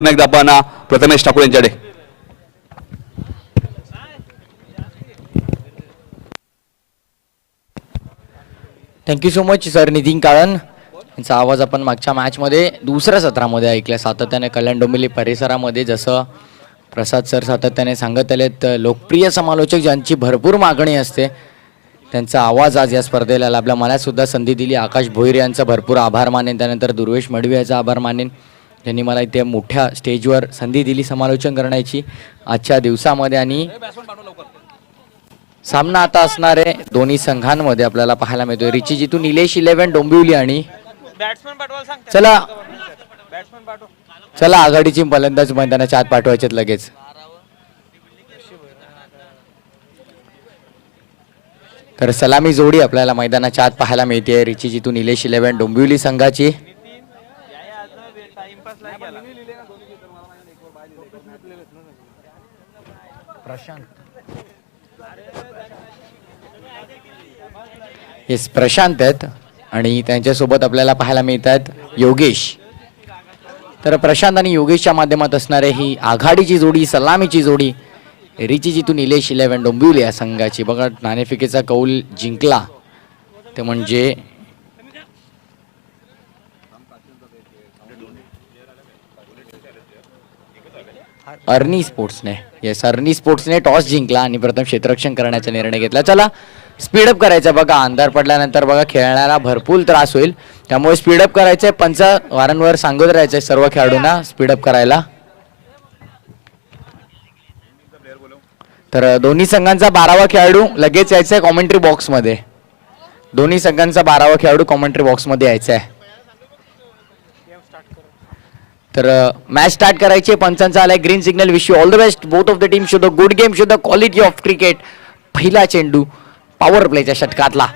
एकदा आपण प्रथमेश ठाकूर यांच्याकडे. Thank you so much sir. Nitin Kalan यांचा आवाज आपण मागच्या मॅचमध्ये दुसऱ्या सत्रामध्ये ऐकला. सातत्याने कल्याण डोंबिवली परिसरामध्ये जसं प्रसाद सर सातत्याने सांगत आलेत, लोकप्रिय समालोचक ज्यांची भरपूर मागणी असते त्यांचा आवाज आज या स्पर्धेला लाभला. मला सुद्धा संधी दिली. आकाश भोईर यांचा भरपूर आभार मानेन. त्यानंतर दुर्वेश मडवी याचा आभार मानेन, त्यांनी मला इथे मोठ्या स्टेजवर संधी दिली समालोचन करण्याची आजच्या दिवसामध्ये. आणि सामना आता असणार आहे दोन्ही संघांमध्ये आपल्याला पाहायला मिळतोय. रिची जितू निलेश 11 डोंबिवली आणि चला चला आघाडीची फलंदाज मैदानाच्या आत पाठवायचे लगेच. तर सलामी जोडी आपल्याला मैदानाच्या आत पाहायला मिळते. रिची जितू निलेश 11 डोंबिवली संघाची. प्रशांत आहेत आणि त्यांच्यासोबत आपल्याला पाहायला मिळतात योगेश. तर प्रशांत आणि योगेशच्या माध्यमात असणारे ही आघाडीची जोडी, सलामीची जोडी रिची जितू निलेश 11 डोंबिवली या संघाची. बघा नाणेफेकीचा कौल जिंकला ते म्हणजे अर्नी स्पोर्ट्सने. येस, अर्नी स्पोर्ट्सने टॉस जिंकला आणि प्रथम क्षेत्ररक्षण करण्याचा निर्णय घेतला. चला स्पीडअप करायचं. बघा अंधार पडल्यानंतर बघा खेळण्याला भरपूर त्रास होईल, त्यामुळे स्पीडअप करायचंय. पंच वारंवार सांगत राहायचंय सर्व खेळाडूंना स्पीडअप करायला. तर दोन्ही संघांचा 12वा खेळाडू लगेच यायचा कॉमेंट्री बॉक्समध्ये. दोन्ही संघांचा 12वा खेळाडू कॉमेंट्री बॉक्समध्ये यायचा आहे. तर मॅच स्टार्ट करायची. पंचांचा आलाय green signal. Wish you all the best both of the team. Show the good game, show the quality of cricket. पहिला चेंडू पॉवर प्लेच्या षटकातला.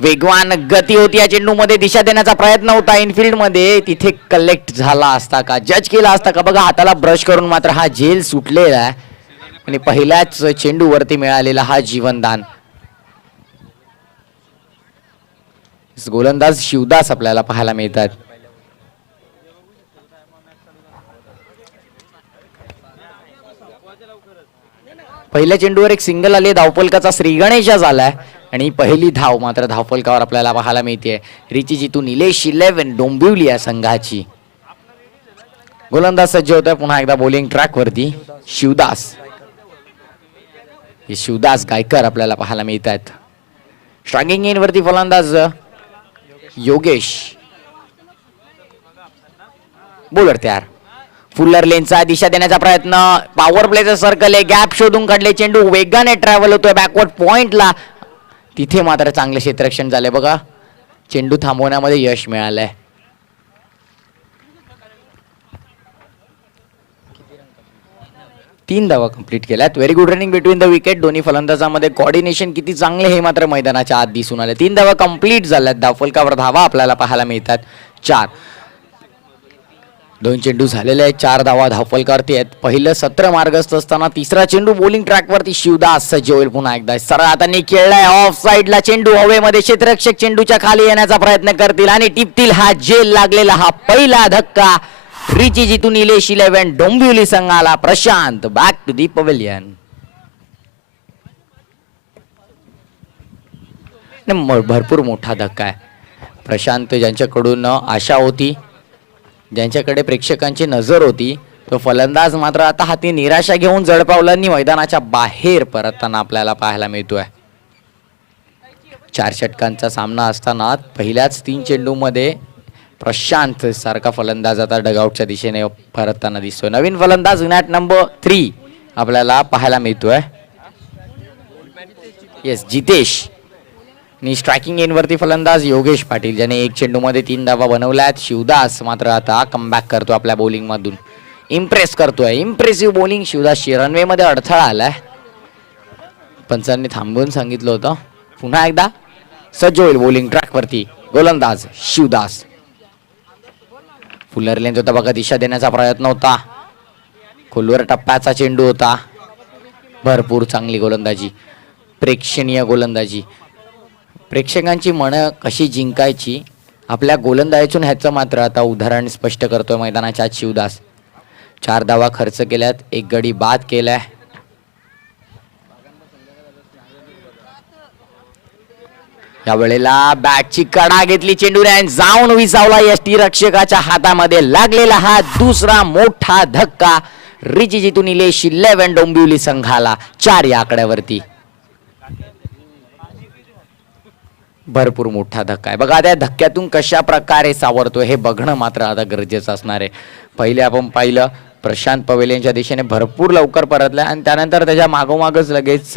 वेगवान गती होती या चेंडूमध्ये. दिशा देण्याचा प्रयत्न होता इनफिल्ड मध्ये, तिथे कलेक्ट झाला असता का, जज केला असता का. बघा हाताला ब्रश करून मात्र हा झेल सुटलेला आहे आणि पहिल्याच चेंडूवरती मिळालेला हा जीवनदान. गोलंदाज शिवदास आपल्याला पाहायला मिळतात. पहिल्या चेंडूवर एक सिंगल आली. धावफलकाचा श्रीगणेशा झालाय आणि पहिली धाव मात्र धावफलकावर आपल्याला पाहायला मिळते. रिची जितू निलेश 11 डोंबिवली या संघाची. गोलंदाज सज्ज होत आहे पुन्हा एकदा बॉलिंग ट्रॅक वरती. शिवदास, हे शिवदास गायकर आपल्याला पाहायला मिळत आहेत. स्ट्रायकिंग इन वरती फलंदाज योगेश. बॉलर तयार. फुल्लर लेनचा दिशा देण्याचा प्रयत्न. पॉवर प्लेचं सर्कल आहे. गॅप शोधून काढले. चेंडू वेगाने ट्रॅव्हल होतोय बॅकवर्ड पॉइंटला. तिथे मात्र चांगलं क्षेत्ररक्षण झालंय. बघा चेंडू थांबवण्यामध्ये यश मिळालंय. तीन धावा कंप्लीट केल्यात. Very good running between the wicket. दोन्ही फलंदाजांमध्ये कॉर्डिनेशन किती चांगले हे मात्र मैदानाच्या आत दिसून आले. 3 धावा कंप्लीट झाल्यात. धावफलकावर धावा आपल्याला पाहायला मिळतात 4. 2 चेंडू झालेले आहेत. 4 धावा धावफलकावरती आहेत. पहिलं सत्र मार्गस्थ असताना तिसरा चेंडू बॉलिंग ट्रॅकवरती. शिवदास सज्ज होईल पुन्हा एकदा. सरळ हातांनी खेळलाय. ऑफ साइडला चेंडू हवेमध्ये. क्षेत्ररक्षक चेंडूच्या खाली येण्याचा प्रयत्न करतील आणि टिपतील. हा जेल लागलेला हा पहिला धक्का रिची जितू निलेश 11 डोंबिवली संघाला. Prashant back to the pavilion. भरपूर मोठा धक्का आहे. प्रशांत ज्यांच्याकडून आशा होती, ज्यांच्याकडे प्रेक्षकांची नजर होती, तो फलंदाज मात्र आता हाती निराशा घेऊन जडपावलांनी मैदानाच्या बाहेर परतताना आपल्याला पाहायला मिळतोय. 4 षटकांचा सामना असताना पहिल्याच 3 चेंडूमध्ये प्रशांत सारखा फलंदाज आता डगआउटच्या दिशेने परतताना दिसतोय. नवीन फलंदाज मॅट नंबर 3 आपल्याला पाहायला मिळतोय. येस, जितेश. आणि स्ट्रायकिंग इन वरती फलंदाज योगेश पाटील, ज्याने 1 चेंडूमध्ये 3 धावा बनवल्यात. शिवदास मात्र आता कमबॅक करतो आपल्या बॉलिंग मधून. इम्प्रेस करतोय. Impressive bowling शिवदासची. रनवे मध्ये अडथळा आलाय. पंचांनी थांबवून सांगितलं होतं. पुन्हा एकदा सज्ज होईल बॉलिंग ट्रॅक वरती गोलंदाज शिवदास. फुलर लेंथ होता बघा. दिशा देण्याचा प्रयत्न होता. खोलवर टप्प्याचा चेंडू होता. भरपूर चांगली गोलंदाजी, प्रेक्षणीय गोलंदाजी. प्रेक्षकांची मनं कशी जिंकायची आपल्या गोलंदाजीतून ह्याचं मात्र आता उदाहरण स्पष्ट करतोय मैदानाच्या शिवदास. 4 धावा खर्च केल्यात, 1 गडी बाद केलाय. या वेळेला बॅटची कडा घेतली चेंडू आणि जाऊन विसावला यष्टी रक्षकाच्या हातामध्ये लागलेला हा दुसरा मोठा धक्का. रिची जितून निलेश 11 डोंबिवली संघाला 4 या आकड्यावरती. भरपूर मोठा धक्का आहे बघा. त्या धक्क्यातून कशा प्रकारे सावरतोय हे बघणं मात्र आता गरजेचं असणार आहे. पहिले आपण पाहिलं प्रशांत पवेलेंच्या दिशेने भरपूर लवकर परतलाय आणि त्यानंतर त्याच्या मागोमागच लगेच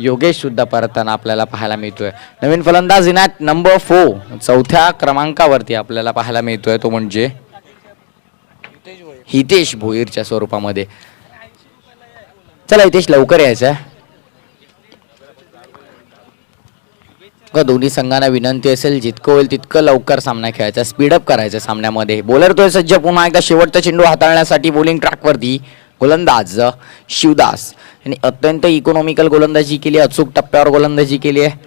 योगेश सुद्धा परतताना आपल्याला पाहायला मिळतोय. नवीन फलंदाज इनात नंबर 4 4थ्या क्रमांकावरती आपल्याला पाहायला मिळतोय, तो म्हणजे हितेश भोईरच्या स्वरूपामध्ये. चला हितेश लवकर यायचं. दोन्ही संघांना विनंती असेल जितकं होईल तितकं लवकर सामना खेळायचा, स्पीडअप करायचा सामन्यामध्ये. बॉलर तो सज्ज पुन्हा एकदा शेवटचा चेंडू हाताळण्यासाठी बॉलिंग ट्रॅकवरती. गोलंदाज शिवदास यांनी अत्यंत इकॉनॉमिकल गोलंदाजी केली, अचूक टप्प्यावर गोलंदाजी केली आहे.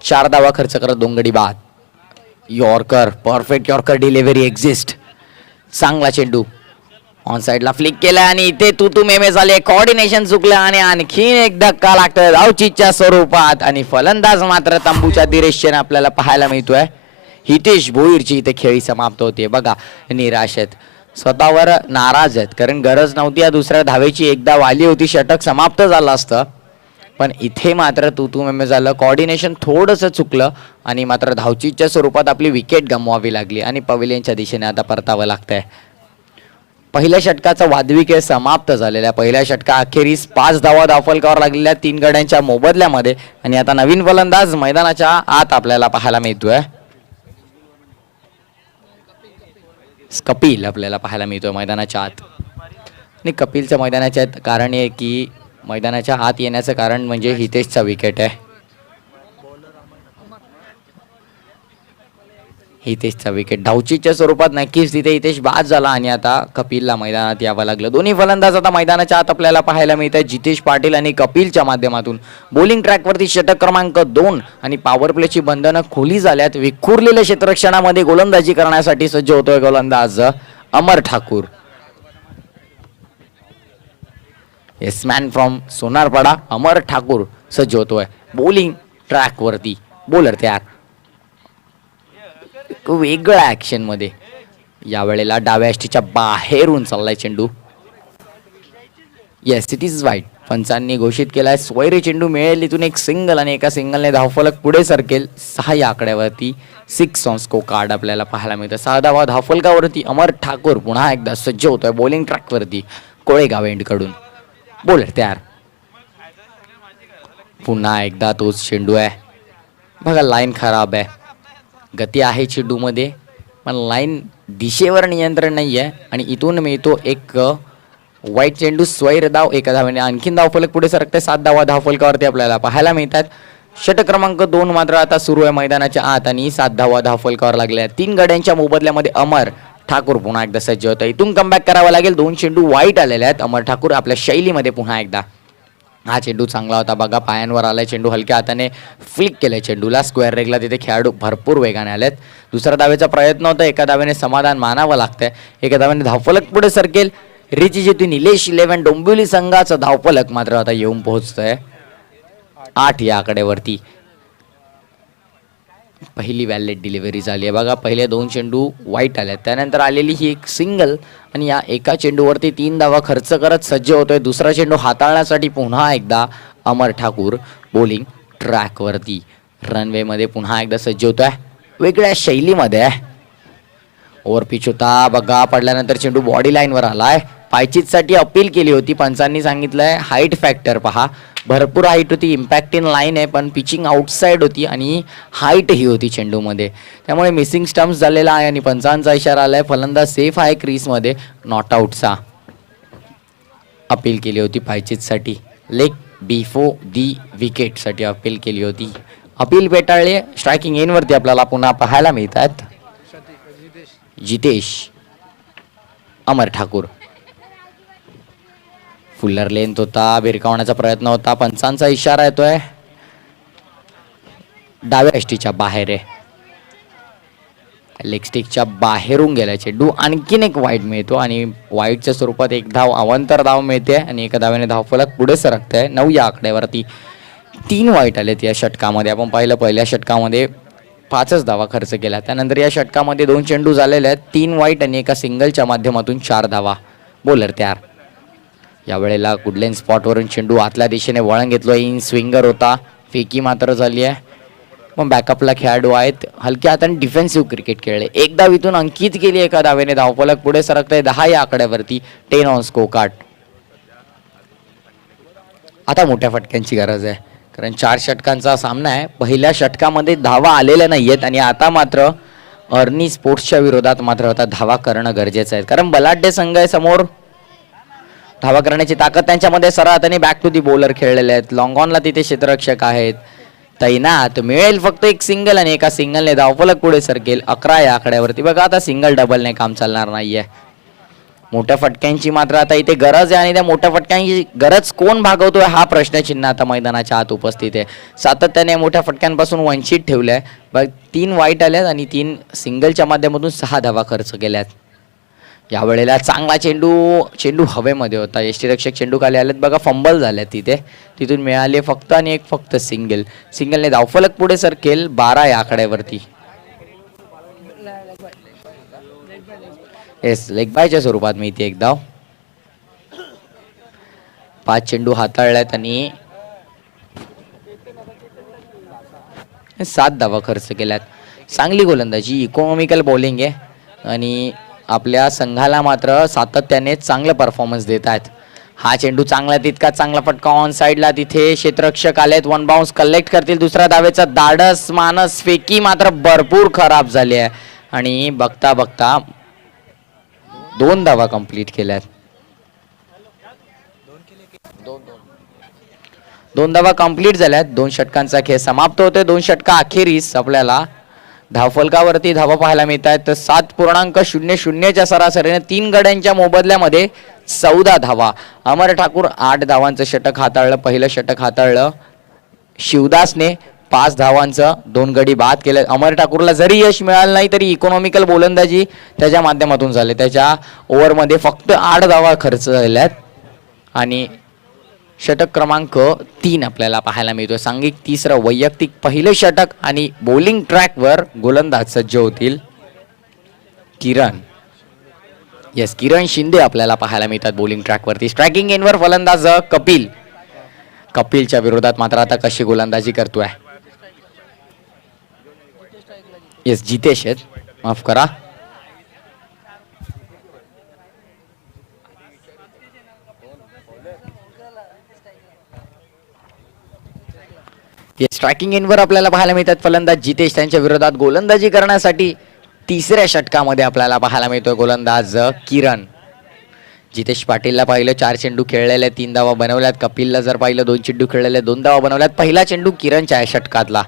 4 धावा खर्च करत 2 गडी बाद. Yorker, perfect yorker delivery exist. चांगला चेंडू ऑन साइडला फ्लिक केला आणि इथे तू मेमे झाले, कोऑर्डिनेशन चुकलं आणि आणखीन एक धक्का लागतोय धावचीच्या स्वरूपात आणि फलंदाज मात्र तंबूच्या दिरेशने आपल्याला पाहायला मिळतोय. हितेश भोईरची इथे खेळी समाप्त होते बघा. निराश आहेत, स्वतःवर नाराज आहेत, कारण गरज नव्हती या दुसऱ्या धावेची. एकदा वाली होती, षटक समाप्त झालं असतं, पण इथे मात्र तू मेमे झालं, कोऑर्डिनेशन थोडंसं चुकलं आणि मात्र धावचीच्या स्वरूपात आपली विकेट गमवावी लागली आणि पवेलियनच्या दिशेने आता परतावं लागतंय. पहिल्या षटकाचा वादवी खेळ समाप्त झालेला. पहिल्या षटका अखेरीस 5 धावा धावफलकावर लागलेल्या 3 गड्यांच्या मोबदल्यामध्ये आणि आता नवीन फलंदाज मैदानाच्या आत आपल्याला पाहायला मिळतोय. कपिल आपल्याला पाहायला मिळतोय मैदानाच्या आत. आणि कपिलच्या मैदानाच्या आत कारण आहे की मैदानाच्या आत येण्याचं कारण म्हणजे हितेशचा विकेट आहे. हितेशचा विकेट धावचीच्या स्वरूपात नक्कीच तिथे हितेश बाद झाला आणि आता कपिलला मैदानात यावं लागलं. दोन्ही फलंदाज आता मैदानाच्या आत आपल्याला पाहायला मिळत आहे. जितेश पाटील आणि कपिलच्या माध्यमातून बॉलिंग ट्रॅकवरती षटक क्रमांक 2 आणि पॉवर प्लेची बंधनं खुली झाल्यात. विखुरलेल्या क्षेत्ररक्षणामध्ये गोलंदाजी करण्यासाठी सज्ज होतोय गोलंदाज Amar Thakur. Yes man from Sonarpada Amar Thakur सज्ज होतोय बॉलिंग ट्रॅकवरती. बॉलर तयार वेगळ्या ऍक्शन मध्ये. यावेळेला डाव्या यष्टीच्या बाहेरून चाललाय चेंडू. येस इट इज वाईट. पंचांनी घोषित केलाय सोयरे चेंडू मिळेल इथून एक सिंगल आणि एका सिंगलने धावफलक पुढे सरकेल. 6 या आकड्यावरती 6 ऑन स्कोर कार्ड आपल्याला पाहायला मिळतं. 6 धावा धावफलकावरती अमर ठाकूर पुन्हा एकदा सज्ज होतोय बॉलिंग ट्रॅकवरती कोळेगाव एंड कडून. बॉलर तयार. पुन्हा एकदा तोच चेंडू आहे बघा. लाईन खराब आहे, गती आहे चेंडूमध्ये पण लाईन दिशेवर नियंत्रण नाही आहे आणि इथून मिळतो एक वाईट चेंडू. स्वैर धाव, एका धावेने आणखीन धावफलक पुढे सरकते. 7 धावा धावफलकावरती आपल्याला पाहायला मिळतात. षटक क्रमांक 2 मात्र आता सुरू आहे मैदानाच्या आत आणि 7 धावा धावफलकावर लागल्या. 3 गड्यांच्या मोबदल्यामध्ये अमर ठाकूर पुन्हा एकदा सज्ज होतं. इथून कमबॅक करावा लागेल. 2 चेंडू वाईट आलेले आहेत. अमर ठाकूर आपल्या शैलीमध्ये पुन्हा एकदा. हा चेंडू चांगला होता बघा, पायांवर आलाय चेंडू, हलक्या हाताने फ्लिक केलाय चेंडूला. स्क्वेअर रेगला तिथे खेळाडू भरपूर वेगाने आलेत. दुसऱ्या धावेचा प्रयत्न होता, एका धावेने समाधान मानावं लागतंय. एका धावेने धावफलक पुढे सरकेल. रिची जेतू निलेश 11 डोंबिवली संघाचं धावफलक मात्र आता येऊन पोहोचतंय 8 या आकड्यावरती. पहिली व्हॅलेट डिलिव्हरी झाली आहे बघा. पहिले 2 चेंडू वाईट आले, त्यानंतर आलेली ही एक सिंगल आणि या एका चेंडूवरती 3 धावा खर्च करत सज्ज होतोय. दुसरा चेंडू हाताळण्यासाठी पुन्हा एकदा अमर ठाकूर बॉलिंग ट्रॅकवरती रनवेमध्ये पुन्हा एकदा सज्ज होतोय वेगळ्या शैलीमध्ये. ओव्हर पिच होता बघा, पडल्यानंतर चेंडू बॉडी लाईनवर आलाय. पायचीतसाठी अपील केली होती, पंचांनी सांगितलंय हाईट फॅक्टर पहा, भरपूर हाईट होती. इम्पॅक्ट इन लाईन आहे पण पिचिंग आउटसाइड होती आणि हाईट ही होती चेंडूमध्ये, त्यामुळे मिसिंग स्टम्प्स झालेला आहे आणि पंचांचा इशारा आलाय. फलंदाज सेफ आहे क्रीजमध्ये. नॉट आउटचा अपील केली होती पायचीतसाठी. लेग बिफोर दी विकेटसाठी अपील केली होती. अपील फेटाळले. स्ट्रायकिंग एनवरती आपल्याला पुन्हा पाहायला मिळतात जितेश अमर ठाकूर. फुल्लर लेंथ होता, भिरकावण्याचा प्रयत्न होता, पंचांचा इशारा येतोय. डाव्या यष्टीच्या बाहेर आहे. लेग स्टिकच्या बाहेरून गेला चेंडू. आणखीन एक वाईड मिळतो आणि वाईडच्या स्वरूपात एक धाव अवांतर धाव मिळते आणि एका धावेने धावफलक पुढे सरकते. 9 या आकड्यावरती 3 वाईट आलेत या षटकामध्ये. आपण पाहिलं पहिल्या षटकामध्ये 5च धावा खर्च केला. त्यानंतर या षटकामध्ये 2 चेंडू झालेले आहेत. 3 वाईट आणि एका सिंगलच्या माध्यमातून 4 धावा. बॉलर तयार. यावेळेला गुडलेन स्पॉटवरून चेंडू आतल्या दिशेने वळण घेतलं. इन स्विंगर होता. फेकी मात्र झाली आहे. मग बॅकअपला खेळाडू आहेत. हलक्या हाताने डिफेन्सिव्ह क्रिकेट खेळले. एक धाव इथून अंकित केली एका धावेने. धावफलक पुढे सरकतंय 10 या आकड्यावरती. 10 ऑन स्कोर कार्ड. आता मोठ्या फटक्यांची गरज आहे कारण 4 षटकांचा सामना आहे. पहिल्या षटकामध्ये धावा आलेल्या नाहीयेत आणि आता मात्र अर्नी स्पोर्ट्सच्या विरोधात मात्र आता धावा करणं गरजेचं आहे कारण बलाढ्य संघ आहे समोर. धावा करण्याची ताकद त्यांच्यामध्ये सरळ हाताने बॅक टू दी बॉलर खेळलेले आहेत. लॉंग ऑनला तिथे क्षेत्ररक्षक आहेत. तैनात मिळेल फक्त एक सिंगल आणि एका सिंगलने धावफलक पुढे सरकेल 11 या आकड्यावरती. बघा आता सिंगल डबलने काम चालणार नाहीये. मोठ्या फटक्यांची मात्र आता इथे गरज आहे आणि त्या मोठ्या फटक्यांची गरज कोण भागवतोय हा प्रश्नचिन्ह आता मैदानाच्या आत उपस्थित आहे. सातत्याने मोठ्या फटक्यांपासून वंचित ठेवलंय. बघ 3 वाईट आल्यात आणि 3 सिंगलच्या माध्यमातून 6 धावा खर्च केल्यात. यावेळेला चांगला चेंडू हवेमध्ये होता. यष्टीरक्षक चेंडू खाली आलेत. बघा फंबल झाल्यात तिथे. तिथून मिळाले फक्त आणि एक फक्त सिंगलने धावफलक पुढे सरकेल 12 या आकड्यावरती. येस लेग बायच्या स्वरूपात मिळते एक धाव. 5 चेंडू हाताळल्यात आणि 7 धावा खर्च केल्यात. चांगली गोलंदाजी इकॉनॉमिकल बॉलिंग आहे आणि आपल्या संघाला मात्र सातत्याने चांगलं परफॉर्मन्स देत आहेत. हा चेंडू चांगला तितका चांगला फटका ऑन साईडला. तिथे क्षेत्ररक्षक आलेत. 1 बाउन्स कलेक्ट करतील. दुसऱ्या धावेचा धाडस मानस. फेकी मात्र भरपूर खराब झाली आहे आणि बघता बघता 2 धावा कंप्लीट केल्यात. 2 धावा कंप्लीट झाल्यात. 2 षटकांचा खेळ समाप्त होतोय. 2 षटका अखेरीस आपल्याला धावफलकावरती धावा पाहायला मिळत आहेत. तर 7.00च्या सरासरीने 3 गड्यांच्या मोबदल्यामध्ये 14 धावा. अमर ठाकूर 8 धावांचं षटक हाताळलं. पहिलं षटक हाताळलं शिवदासने. 5 धावांचं 2 गडी बाद केले. अमर ठाकूरला जरी यश मिळालं नाही तरी इकॉनॉमिकल गोलंदाजी त्याच्या माध्यमातून झाले. त्याच्या ओव्हरमध्ये फक्त 8 धावा खर्च झाल्यात आणि षटक क्रमांक 3 आपल्याला पाहायला मिळतोय. सांघिक 3रं वैयक्तिक पहिलं षटक आणि बॉलिंग ट्रॅकवर गोलंदाज सज्ज होतील किरण. येस किरण शिंदे आपल्याला पाहायला मिळतात बॉलिंग ट्रॅकवरती. स्ट्रायकिंग एंडवर फलंदाज कपिलच्या विरोधात मात्र आता कशी गोलंदाजी करतोय. येस जितेश आहेत. माफ करा. स्ट्रायकिंग एंडवर आपल्याला पाहायला मिळतात फलंदाज जितेश. त्यांच्या विरोधात गोलंदाजी करण्यासाठी 3ऱ्या षटकामध्ये आपल्याला पाहायला मिळतोय गोलंदाज किरण. जितेश पाटीलला पाहिलं 4 चेंडू खेळलेले 3 धावा बनवल्यात. कपिलला जर पाहिलं 2 चेंडू खेळलेले 2 धावा बनवल्यात. पहिला चेंडू किरणच्या षटकातला.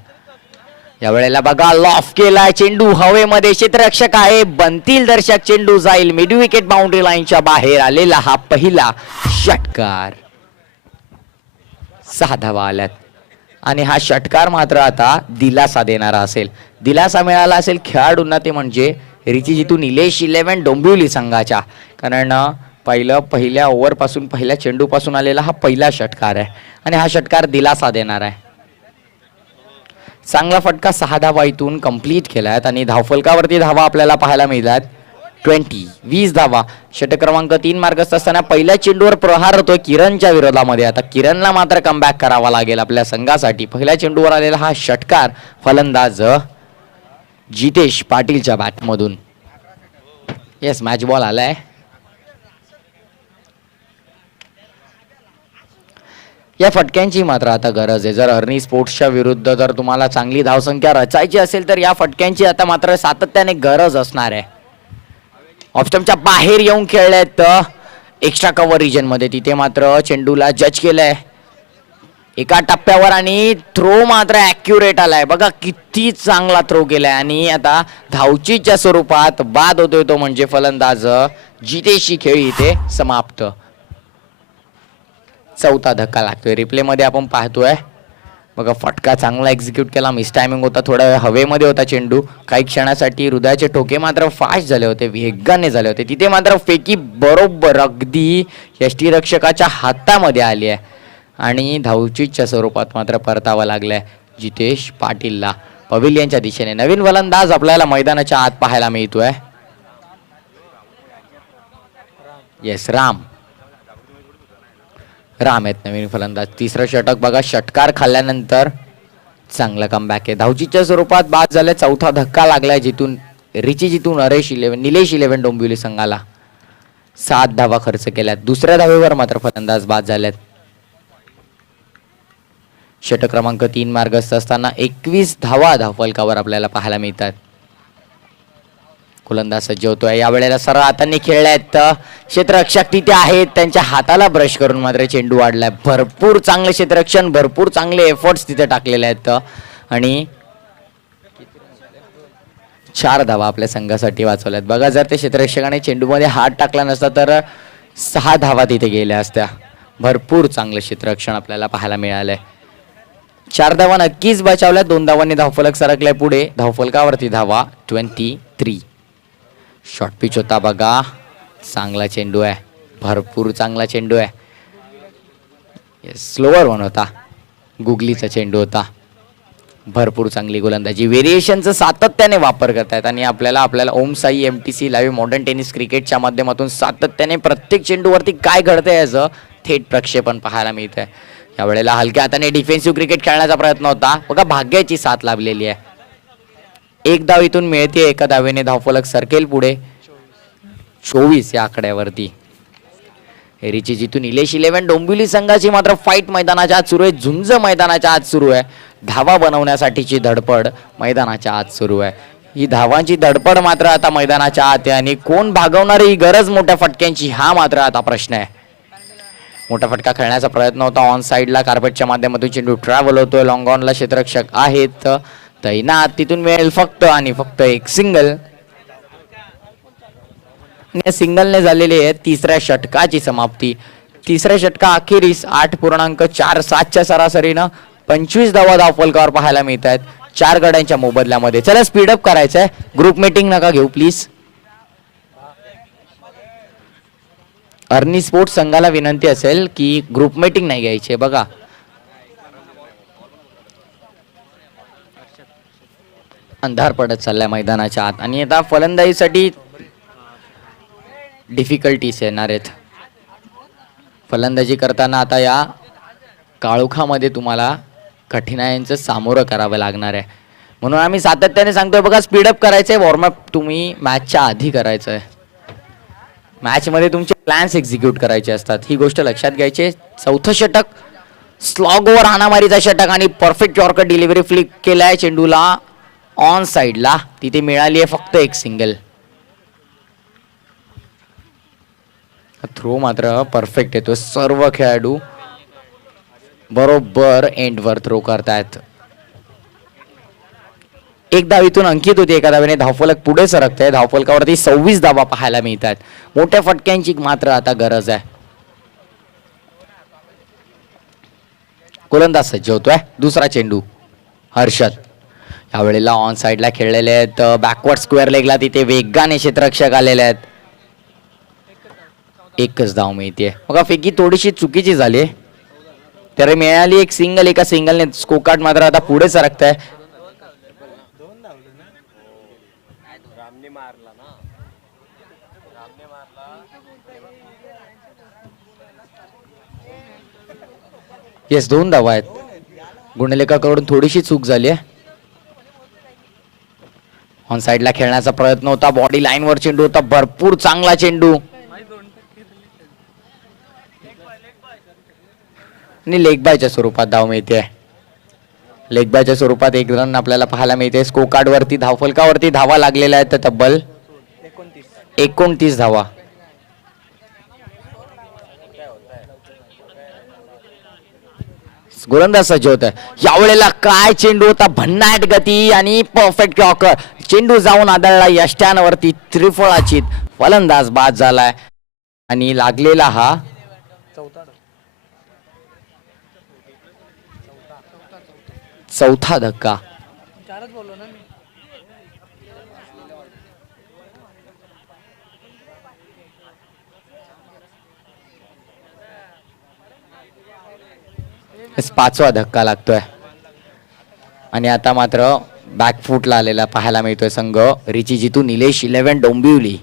यावेळेला बघा लॉफ केलाय चेंडू हवेमध्ये. क्षेत्ररक्षक आहे. बनतील दर्शक. चेंडू जाईल मिड विकेट बाउंड्री लाईनच्या बाहेर. आलेला हा पहिला षटकार. 6 धावा आल्यात आणि हा षटकार मात्र आता दिलासा देणारा असेल. दिलासा मिळाला असेल खेळाडूंना ते म्हणजे रिचीजितू निलेश 11 डोंबिवली संघाच्या. कारण पहिल्या ओव्हरपासून पहिल्या चेंडूपासून आलेला हा पहिला षटकार आहे आणि हा षटकार दिलासा देणार आहे. चांगला फटका 6 धावा इथून कंप्लीट केल्यात आणि धावफलकावरती धावा आपल्याला पाहायला मिळतात 20 धावा. षटक क्रमांक 3 मार्गस्थ असताना पहिल्या चेंडूवर प्रहार होतोय किरणच्या विरोधामध्ये. आता किरणला मात्र कमबॅक करावा लागेल आपल्या संघासाठी. पहिल्या चेंडूवर आलेला हा षटकार फलंदाज जितेश पाटीलच्या बॅटमधून. येस मॅच बॉल आलाय. या फटक्यांची मात्र आता गरज आहे. जर अर्नी स्पोर्ट्सच्या विरुद्ध जर तुम्हाला चांगली धावसंख्या रचायची असेल तर या फटक्यांची आता मात्र सातत्याने गरज असणार आहे. ऑफस्टंपच्या बाहेर येऊन खेळलेत एक्स्ट्रा कव्हर रिजन मध्ये. तिथे मात्र चेंडूला जज केलंय एका टप्प्यावर आणि थ्रो मात्र ॲक्युरेट आलाय. बघा किती चांगला थ्रो केलाय आणि आता धावचीच्या स्वरूपात बाद होतोय तो म्हणजे फलंदाज जितेशची खेळी इथे समाप्त. 4था धक्का लागतोय. रिप्ले मध्ये आपण पाहतोय बघा फटका चांगला एक्झिक्यूट केला, मिस टायमिंग होता, थोडा वेळ हवेमध्ये होता चेंडू. काही क्षणासाठी हृदयाचे ठोके मात्र फास्ट झाले होते, वेगाने झाले होते. तिथे मात्र फेकी बरोबर अगदी यष्टीरक्षकाच्या हातामध्ये आली आहे आणि धावचीच्या स्वरूपात मात्र परतावा लागलाय जितेश पाटीलला पविलियनच्या दिशेने. नवीन फलंदाज आपल्याला मैदानाच्या आत पाहायला मिळतोय. येस, राम आहेत नवीन फलंदाज. तिसरं षटक बघा, षटकार खाल्ल्यानंतर चांगला कमबॅक आहे. धावचीच्या स्वरूपात बाद झाले. चौथा धक्का लागलाय जिथून जिथून निलेश 11 डोंबिवली संघाला 7 धावा खर्च केल्यात. दुसऱ्या धावेवर मात्र फलंदाज बाद झाल्यात. षटक क्रमांक 3 मार्गस्थ असताना 21 धावा धावफलकावर आपल्याला पाहायला मिळतात. गोलंदाज सज्ज होतोय. यावेळेला सरळ हातांनी खेळल्यात. क्षेत्ररक्षक तिथे आहेत, त्यांच्या हाताला ब्रश करून मात्र चेंडू वाढलाय. भरपूर चांगले क्षेत्ररक्षण, भरपूर चांगले एफर्ट्स तिथे टाकलेले आहेत आणि 4 धावा आपल्या संघासाठी वाचवल्यात. बघा, जर ते क्षेत्ररक्षकाने चेंडूमध्ये हात टाकला नसता तर 6 धावा तिथे गेल्या असत्या. भरपूर चांगलं क्षेत्ररक्षण आपल्याला पाहायला मिळालंय. 4 धावा नक्कीच बचावल्या. 2 धावांनी धावफलक सरकलाय पुढे. धावफलकावरती धावा 23. शॉर्ट पिच होता बघा, चांगला चेंडू आहे, भरपूर चांगला चेंडू आहे. स्लोअर वन होता, गुगलीचा चेंडू होता. भरपूर चांगली गोलंदाजी, व्हेरिएशनचं सातत्याने वापर करतायत आणि आपल्याला Om Sai MTC live modern tennis क्रिकेटच्या माध्यमातून सातत्याने प्रत्येक चेंडूवरती काय घडतंय याचं थेट प्रक्षेपण पाहायला मिळतंय. यावेळेला हलक्या हाताने डिफेन्सिव्ह क्रिकेट खेळण्याचा प्रयत्न होता. बघा, भाग्याची साथ लाभलेली आहे. 1 धाव इथून मिळते. एका धावेने धावफलक सरकेल पुढे 24 या आकड्यावरती. रिची जिथून निलेश 11 डोंबिवली संघाची मात्र फाईट मैदानाच्या आत सुरू आहे. झुंज मैदानाच्या आत सुरू आहे. धावा बनवण्यासाठीची धडपड मैदानाच्या आत सुरू आहे. ही धावांची धडपड मात्र आता मैदानाच्या आत आहे आणि कोण भागवणार ही गरज मोठ्या फटक्यांची, हा मात्र आता प्रश्न आहे. मोठा फटका खेळण्याचा प्रयत्न होता ऑन साईडला. कार्पेटच्या माध्यमातून चेंडू ट्रॅव्हल होतोय. लॉंग ऑनला क्षेत्ररक्षक आहेत तैनात. तिथून मिळेल फक्त आणि फक्त एक सिंगल. या सिंगलने झालेली आहे तिसऱ्या षटकाची समाप्ती. तिसऱ्या षटका अखेरीस 8.47च्या सरासरीनं 25 धावा धावफलकावर पाहायला मिळत आहेत 4 गड्यांच्या मोबदल्यामध्ये. चला स्पीडअप करायचंय. ग्रुप मीटिंग नका घेऊ प्लीज. अर्नी स्पोर्ट्स संघाला विनंती असेल की ग्रुप मीटिंग नाही घ्यायची. बघा, अंधार पडत चाललाय मैदानाच्या आत आणि आता फलंदाजीसाठी डिफिकल्टीज येणार आहेत. फलंदाजी करताना आता या काळोखामध्ये तुम्हाला कठीणाईंचं सामोरं करावं लागणार आहे. म्हणून आम्ही सातत्याने सांगतोय बघा, स्पीडअप करायचंय. वॉर्मअप तुम्ही मॅचच्या आधी करायचंय. मॅचमध्ये तुमचे प्लॅन्स एक्झिक्यूट करायचे असतात, ही गोष्ट लक्षात घ्यायची. चौथं षटक, स्लॉग ओव्हर हाणामारीचा षटक आणि परफेक्ट यॉर्कर डिलिव्हरी फ्लिक केलाय चेंडूला ऑन साईडला. तिथे मिळाली आहे फक्त एक सिंगल. थ्रो मात्र परफेक्ट येतो. सर्व खेळाडू बरोबर एंडवर थ्रो करतायत. 1 धावीतून अंकित होती. एका धावेने धावफलक पुढे सरकत आहे. धावफलकावरती 26 धावा पाहायला मिळतात. मोठ्या फटक्यांची मात्र आता गरज आहे. गोलंदाज सज्ज होतोय. दुसरा चेंडू हर्षद. यावेळेला ऑन साईडला खेळलेले आहेत. बॅकवर्ड स्क्वेअर लेगला तिथे वेगाने क्षेत्ररक्षक आलेले आहेत. एकच धाव मिळते. बघा, फेकी थोडीशी चुकीची झाली तर मिळाली एक सिंगल. एका सिंगलने स्कोर कार्ड मात्र आता पुढे सरकत आहे. येस, 2 धावा आहेत. गुणलेखाकडून थोडीशी चूक झाली आहे. ऑन साईडला खेळण्याचा प्रयत्न होता. बॉडी लाईनवर चेंडू होता. भरपूर चांगला चेंडू आणि लेग बायच्या स्वरूपात धाव मिळते. लेग बायच्या स्वरूपात 1 रन आपल्याला पाहायला मिळते. स्कोर कार्ड वरती धावफलकावरती धावा लागलेल्या आहेत तब्बल 29 धावा. गोलंदाज सज्ज होत आहे. यावेळेला काय चेंडू होता, भन्नाट गती आणि परफेक्ट यॉर्कर. चेंडू जाऊन आदळला यष्ट्यांवरती. त्रिफळाचीत. फलंदाज बाद झालाय आणि लागलेला हा चौथा धक्का. पाचवा धक्का लागतोय आणि आता मात्र बॅकफुटला आलेला पाहायला मिळतोय संघ रिची जितू निलेश 11 डोंबिवली.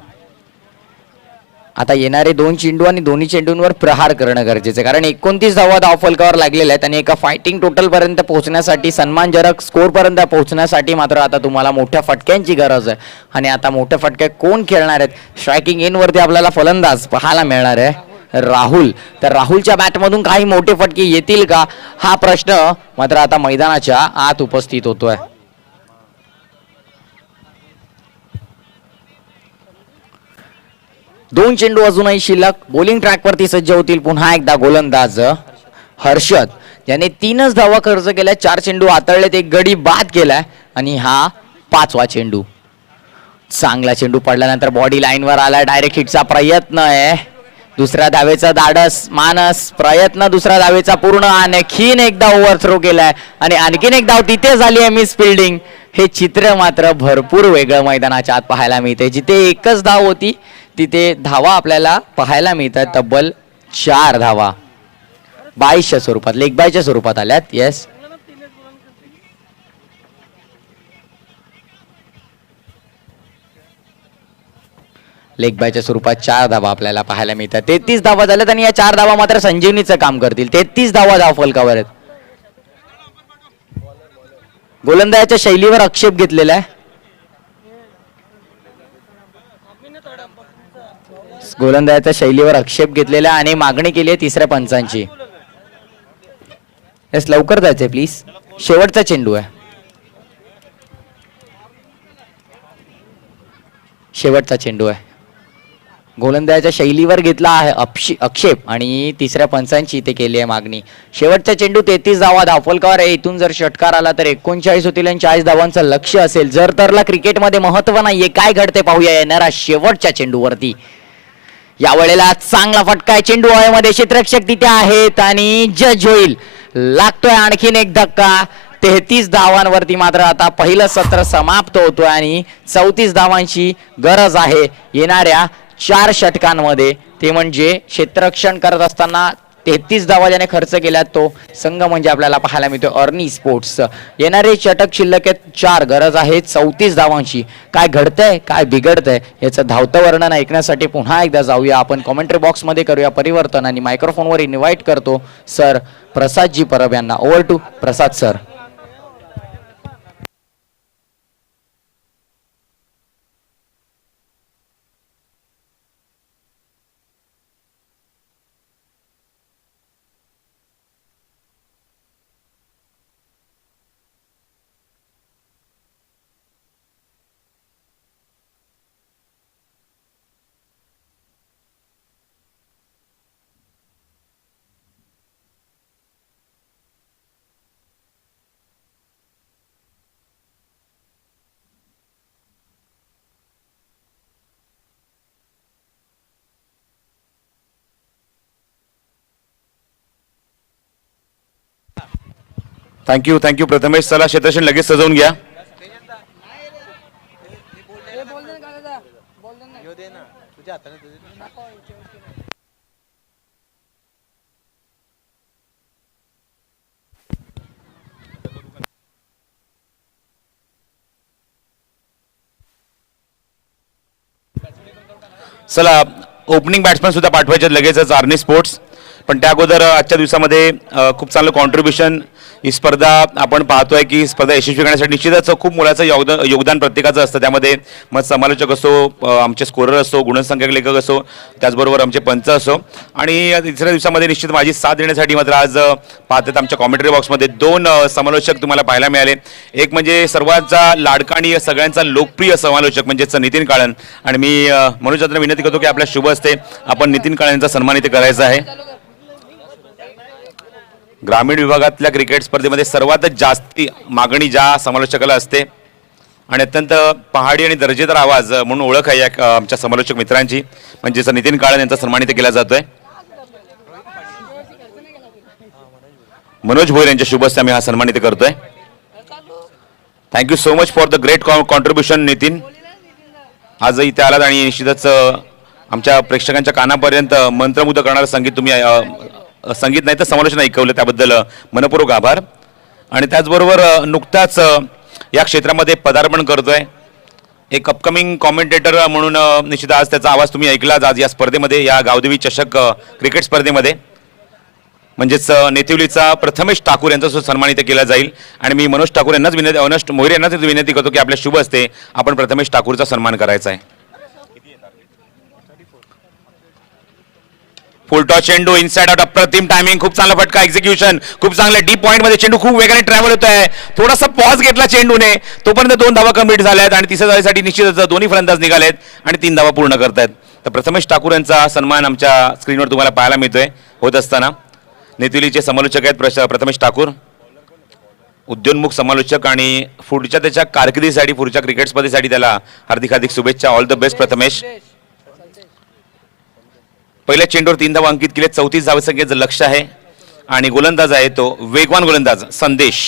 आता येणारे 2 चेंडू आणि दोन्ही चेंडूंवर प्रहार करणं गरजेचं आहे, कारण 29 धावा धावफलकावर लागलेल्या आहेत आणि एका फायटिंग टोटल पर्यंत पोहोचण्यासाठी, सन्मानजनक स्कोर पर्यंत पोहोचण्यासाठी मात्र आता तुम्हाला मोठ्या फटक्यांची गरज आहे. आणि आता मोठ्या फटक्या कोण खेळणार आहेत? स्ट्रायकिंग इन वरती आपल्याला फलंदाज पाहायला मिळणार आहे राहुल. तर राहुलच्या बॅटमधून काही मोठे फटके येतील का, हा प्रश्न मात्र आता मैदानाच्या आत उपस्थित होतोय. दोन चेंडू अजूनही शिल्लक. बॉलिंग ट्रॅकवरती सज्ज होतील पुन्हा एकदा गोलंदाज हर्षद, याने 3च धावा खर्च केल्या, 4 चेंडू हाताळलेत, एक गडी बाद केलाय आणि हा 5वा चेंडू. चांगला चेंडू पडल्यानंतर बॉडी लाईनवर आला, डायरेक्ट हिटचा प्रयत्न आहे. दुसऱ्या धावेचा धाडस, मानस, प्रयत्न दुसऱ्या धावेचा पूर्ण, आणखीन एकदा ओव्हरथ्रो केलाय आणि आणखीन एक धाव तिथे झाली आहे मिस फिल्डिंग. हे चित्र मात्र भरपूर वेगळं मैदानाच्या आत पाहायला मिळते. जिथे एकच धाव होती तिथे धावा आपल्याला पाहायला मिळतात तब्बल 4 धावा 22च्या स्वरूपात, लेग बायच्या स्वरूपात आल्यात. येस, लेग बायच्या स्वरूपात 4 धावा आपल्याला पाहायला मिळतात. 33 धावा झाल्यात आणि या 4 धावा मात्र संजीवनीचं काम करतील. 33 धावा धावफलकावर आहेत. गोलंदाजाच्या शैलीवर आक्षेप घेतलेला आहे. गोलंदाजाच्या शैलीवर आक्षेप घेतलेला आणि मागणी केली आहे तिसऱ्या पंचांची. यस, लवकर जायचंय प्लीज. शेवटचा चेंडू आहे, शेवटचा चेंडू आहे. गोलंदाजाच्या शैलीवर घेतला आहे आक्षेप आणि तिसऱ्या पंचांची इथे केली आहे मागणी. शेवटचा चेंडू 33 धावा धावफलकावर आहे. इथून जर षटकार आला तर 39 होतील आणि 40 धावांचं लक्ष असेल. जर तरला क्रिकेटमध्ये महत्व नाहीये, काय घडते पाहूया येणारा शेवटच्या चेंडूवरती. यावेळेला चांगला फटका आहे, चेंडू हवेमध्ये, क्षेत्ररक्षक तिथे आहेत आणि जज होईल. लागतोय आणखीन एक धक्का. 33 धावांवरती मात्र आता पहिलं सत्र समाप्त होतोय आणि 34 धावांची गरज आहे येणाऱ्या 4 षटकांमध्ये. ते म्हणजे क्षेत्ररक्षण करत असताना 33 धावा ज्याने खर्च केला तो संघ म्हणजे आपल्याला पाहायला मिळतो अर्नी स्पोर्ट्स. येणारे षटक शिल्लक आहेत 4, गरज आहे 34 धावांची. काय घडतंय, काय बिघडतंय याचं धावतं वर्णन ऐकण्यासाठी पुन्हा एकदा जाऊया आपण कॉमेंट्री बॉक्समध्ये, करूया परिवर्तन आणि मायक्रोफोनवर इन्व्हाइट करतो सर प्रसादजी परब यांना. Over to Prasad sir. Thank you Prathamesh. चला क्षेत्रक्षण लगेच सजवून घ्या. चला, ओपनिंग बॅट्समॅन सुद्धा पाठवायचे लगेचच आर्नी स्पोर्ट्स. पण त्या अगोदर आजच्या दिवसामध्ये खूप चांगलं कॉन्ट्रीब्युशन ही स्पर्धा आपण पाहतोय की स्पर्धा यशस्वी करण्यासाठी निश्चितच खूप मोलाचं योगदान प्रत्येकाचं असतं. त्यामध्ये मग समालोचक असो, आमचे स्कोरर असो, गुणसंख्यक लेखक असो, त्याचबरोबर आमचे पंच असो. आणि तिसऱ्या दिवसामध्ये निश्चित माझी साथ देण्यासाठी मात्र आज पाहतात आमच्या कॉमेंट्री बॉक्समध्ये 2 समालोचक तुम्हाला पाहायला मिळाले. एक म्हणजे सर्वांचा लाडका आणि सगळ्यांचा लोकप्रिय समालोचक म्हणजेच नितीन काळन. आणि मी मनोज दादांना विनंती करतो की आपल्या शुभ हस्ते आपण नितीन काळन यांचा सन्मान इथे करायचा आहे. ग्रामीण विभागातल्या क्रिकेट स्पर्धेमध्ये सर्वात जास्ती मागणी ज्या समालोचकाला असते आणि अत्यंत पहाडी आणि दर्जेदार आवाज म्हणून ओळख आहे या आमच्या समालोचक मित्रांची, म्हणजेच नितीन काळन यांचा सन्मान इथे केला जातोय. मनोज भोईर यांच्या शुभ हस्ते आम्ही हा सन्मान इथे करतोय. Thank you so much for the great contribution Nitin. आजही इथे आलात आणि निश्चितच आमच्या प्रेक्षकांच्या कानापर्यंत मंत्रमुग्ध करणारं संगीत तुम्ही संगीत नाही तर समालोचन ऐकवलं, त्याबद्दल मनपूर्वक आभार. आणि त्याचबरोबर नुकताच या क्षेत्रामध्ये पदार्पण करतोय एक अपकमिंग कॉमेंटेटर म्हणून निश्चित आज त्याचा आवाज तुम्ही ऐकलाच आज या स्पर्धेमध्ये, या गावदेवी चषक क्रिकेट स्पर्धेमध्ये. म्हणजेच नेतिवलीचा प्रथमेश ठाकूर यांचा सन्मान इथे केला जाईल. आणि मी मनोज ठाकूर यांनाच मनोज मोहिरे यांनाच विनंती करतो की आपल्या शुभ हस्ते आपण प्रथमेश ठाकूरचा सन्मान करायचा आहे. फुलटॉस चेंडू इनसाइड आउट, अप्रतिम टायमिंग, खूप चांगला फटका, एक्झिक्युशन खूप चांगलं, डीप पॉईंट मध्ये चेंडू खूप वेगाने ट्रॅव्हल होत आहे. थोडासा पॉज घेतला चेंडूने, तोपर्यंत 2 धावा कंप्लीट झाल्यात आणि तिसऱ्या धावेसाठी निश्चितच दोन्ही फलंदाज निघालेत आणि 3 धावा पूर्ण करतायत. तर प्रथमेश ठाकूर यांचा सन्मान आमच्या स्क्रीनवर तुम्हाला पाहायला मिळतोय होत असताना. नेतिवलीचे समालोचक आहेत प्रथमेश ठाकूर, उद्योन्मुख समालोचक, आणि पुढच्या त्याच्या कारकिर्दीसाठी पुढच्या क्रिकेट स्पर्धेसाठी त्याला हार्दिक हार्दिक शुभेच्छा. All the best Prathamesh. पहिल्या चेंडूवर 3 धावा अंकित केले, 34 धावसंख्येचं लक्ष आहे आणि गोलंदाज आहे तो वेगवान गोलंदाज संदेश.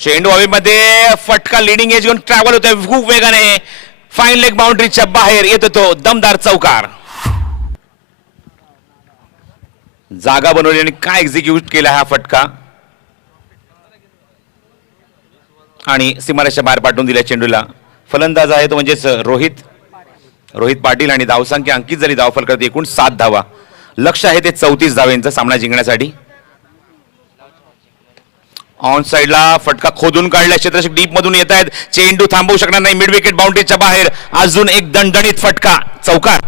चेंडू हवेमध्ये, फटका लिडिंग एज घेऊन ट्रॅव्हल होतोय खूप वेगाने, फाईन लेग बाउंड्रीच्या बाहेर येतो तो दमदार चौकार. जागा बनवली आणि काय एक्झिक्यूट केला हा फटका आणि सीमारेषेच्या बाहेर पाठवून दिल्या चेंडूला. फलंदाज आहे तो म्हणजेच रोहित पाटील आणि धावसंख्या अंकित झाली धावफल करते एकूण 7 धावा. लक्ष आहे ते 34 धावांचा सामना जिंकण्यासाठी. ऑन साइडला फटका खोदून काढला, क्षेत्ररक्षक डीप मधून येत आहेत, चेंडू थांबवू शकणार नाही, मिड विकेट बाउंड्रीच्या बाहेर. अजून एक दणदणीत फटका, चौकार.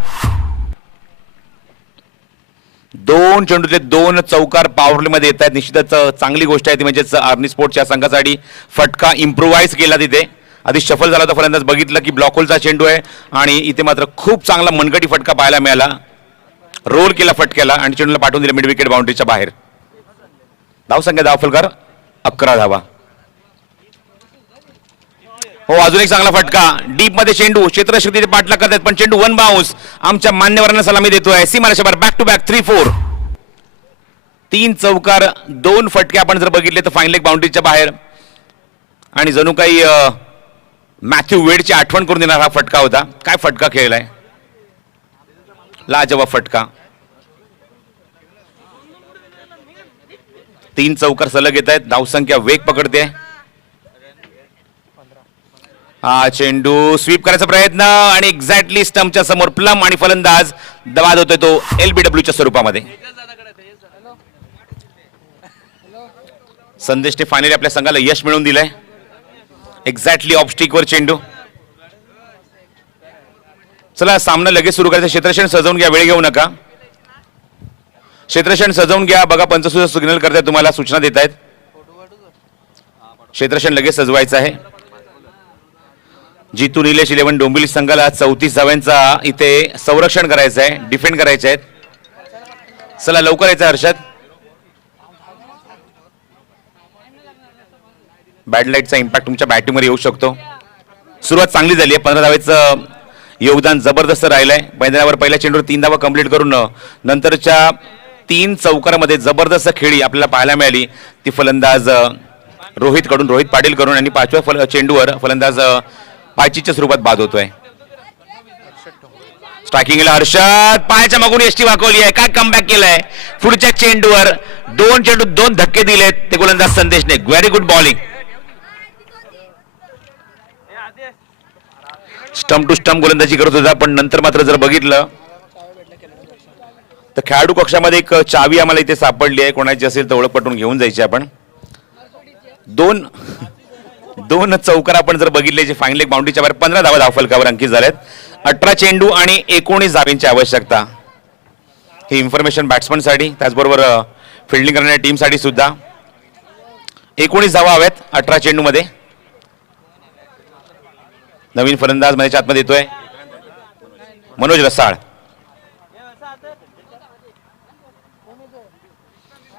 2 चेंडूतले 2 चौकार पॉवर मध्ये येत आहेत. निश्चितच चांगली गोष्ट आहे ती म्हणजेच आर्मी स्पोर्ट्सच्या संघासाठी फटका इम्प्रोव्हाइज केला तिथे. आधी शफल झाला होता, फलंदाज बघितलं की ब्लॉक होलचा चेंडू आहे आणि इथे मात्र खूप चांगला मनगटी फटका पाहायला मिळाला. रोल केला फटक्याला आणि चेंडूला पाठवून दिला मिड विकेट बाउंड्रीच्या बाहेर. धावसंख्या धावफलकार 11 धावा. हो, अजून एक चांगला फटका, डीप मध्ये चेंडू, क्षेत्ररक्षक तिथे पाठलाग करतात पण चेंडू 1 बाउन्स. आमच्या मान्यवरांना सलामी देतोय. सीमारेषेवर बॅक टू बॅक 3-4. 3 चौकार 2 फटके आपण जर बघितले तर फाईन लेग बाउंड्रीच्या बाहेर आणि जणू काही मॅथ्यू वेडची आठवण करून देणार हा फटका होता. काय फटका खेळलाय, लाजवाब फटका. 3 चौकार सलग येत आहेत, धावसंख्या वेग पकडते. हा चेंडू स्वीप करायचा प्रयत्न आणि एक्झॅक्टली स्टंपच्या समोर प्लम आणि फलंदाज दबाद होतोय तो LBWच्या स्वरूपामध्ये. संदेशने फायनली आपल्या संघाला यश मिळवून दिलंय. एक्झॅक्टली ऑफस्टिकवर चेंडू. चला सामना लगेच सुरू करायचा. क्षेत्ररक्षण सजवून घ्या, वेळ घेऊ नका. क्षेत्ररक्षण सजवून घ्या. बघा पंच सुद्धा सिग्नल करतायत, तुम्हाला सूचना देत आहेत. क्षेत्ररक्षण लगेच सजवायचं आहे. जितू निलेश 11 डोंबिवली संघाला 34 धाव्यांचा इथे संरक्षण करायचं आहे, डिफेंड करायचे आहेत. चला लवकर यायचं हर्षद. बॅड लाईटचा इम्पॅक्ट तुमच्या बॅटिंगवर येऊ शकतो. सुरुवात चांगली झाली आहे, 15 धावेचं योगदान जबरदस्त राहिलंय. मैदानावर पहिल्या चेंडूवर 3 धावा कंप्लीट करून नंतरच्या 3 चौकारामध्ये जबरदस्त खेळी आपल्याला पाहायला मिळाली. ती फलंदाज रोहित पाटील करून आणि 5व्या चेंडूवर फलंदाज पायचीच्या स्वरूपात बाद होतोय. स्ट्रायकिंगला हर्षद पायाच्या मागून एसटी वाकवली आहे. काय कमबॅक केलाय. पुढच्या चेंडूवर 2 चेंडू 2 धक्के दिलेत ते गोलंदाज संदेशने. Very good bowling. Stump to stump गोलंदाजी करत होता पण नंतर मात्र जर बघितलं तर खेळाडू कक्षामध्ये एक चावी आम्हाला इथे सापडली आहे. कोणाची असेल तर ओळख पटवून घेऊन जायची आपण. 2 चौकार आपण जर बघितले जे फाईन लेग बाउंड्रीच्या बाहेर 15 धावा धावफलकावर अंकित झाल्यात. 18 चेंडू आणि 19 धावांची आवश्यकता. ही इन्फॉर्मेशन बॅट्समनसाठी त्याचबरोबर फिल्डिंग करणाऱ्या टीमसाठी सुद्धा. 19 धावा हव्यात 18 चेंडूमध्ये. नवीन फलंदाज मैदानाच्या आतमध्ये येतोय मनोज रसाळ.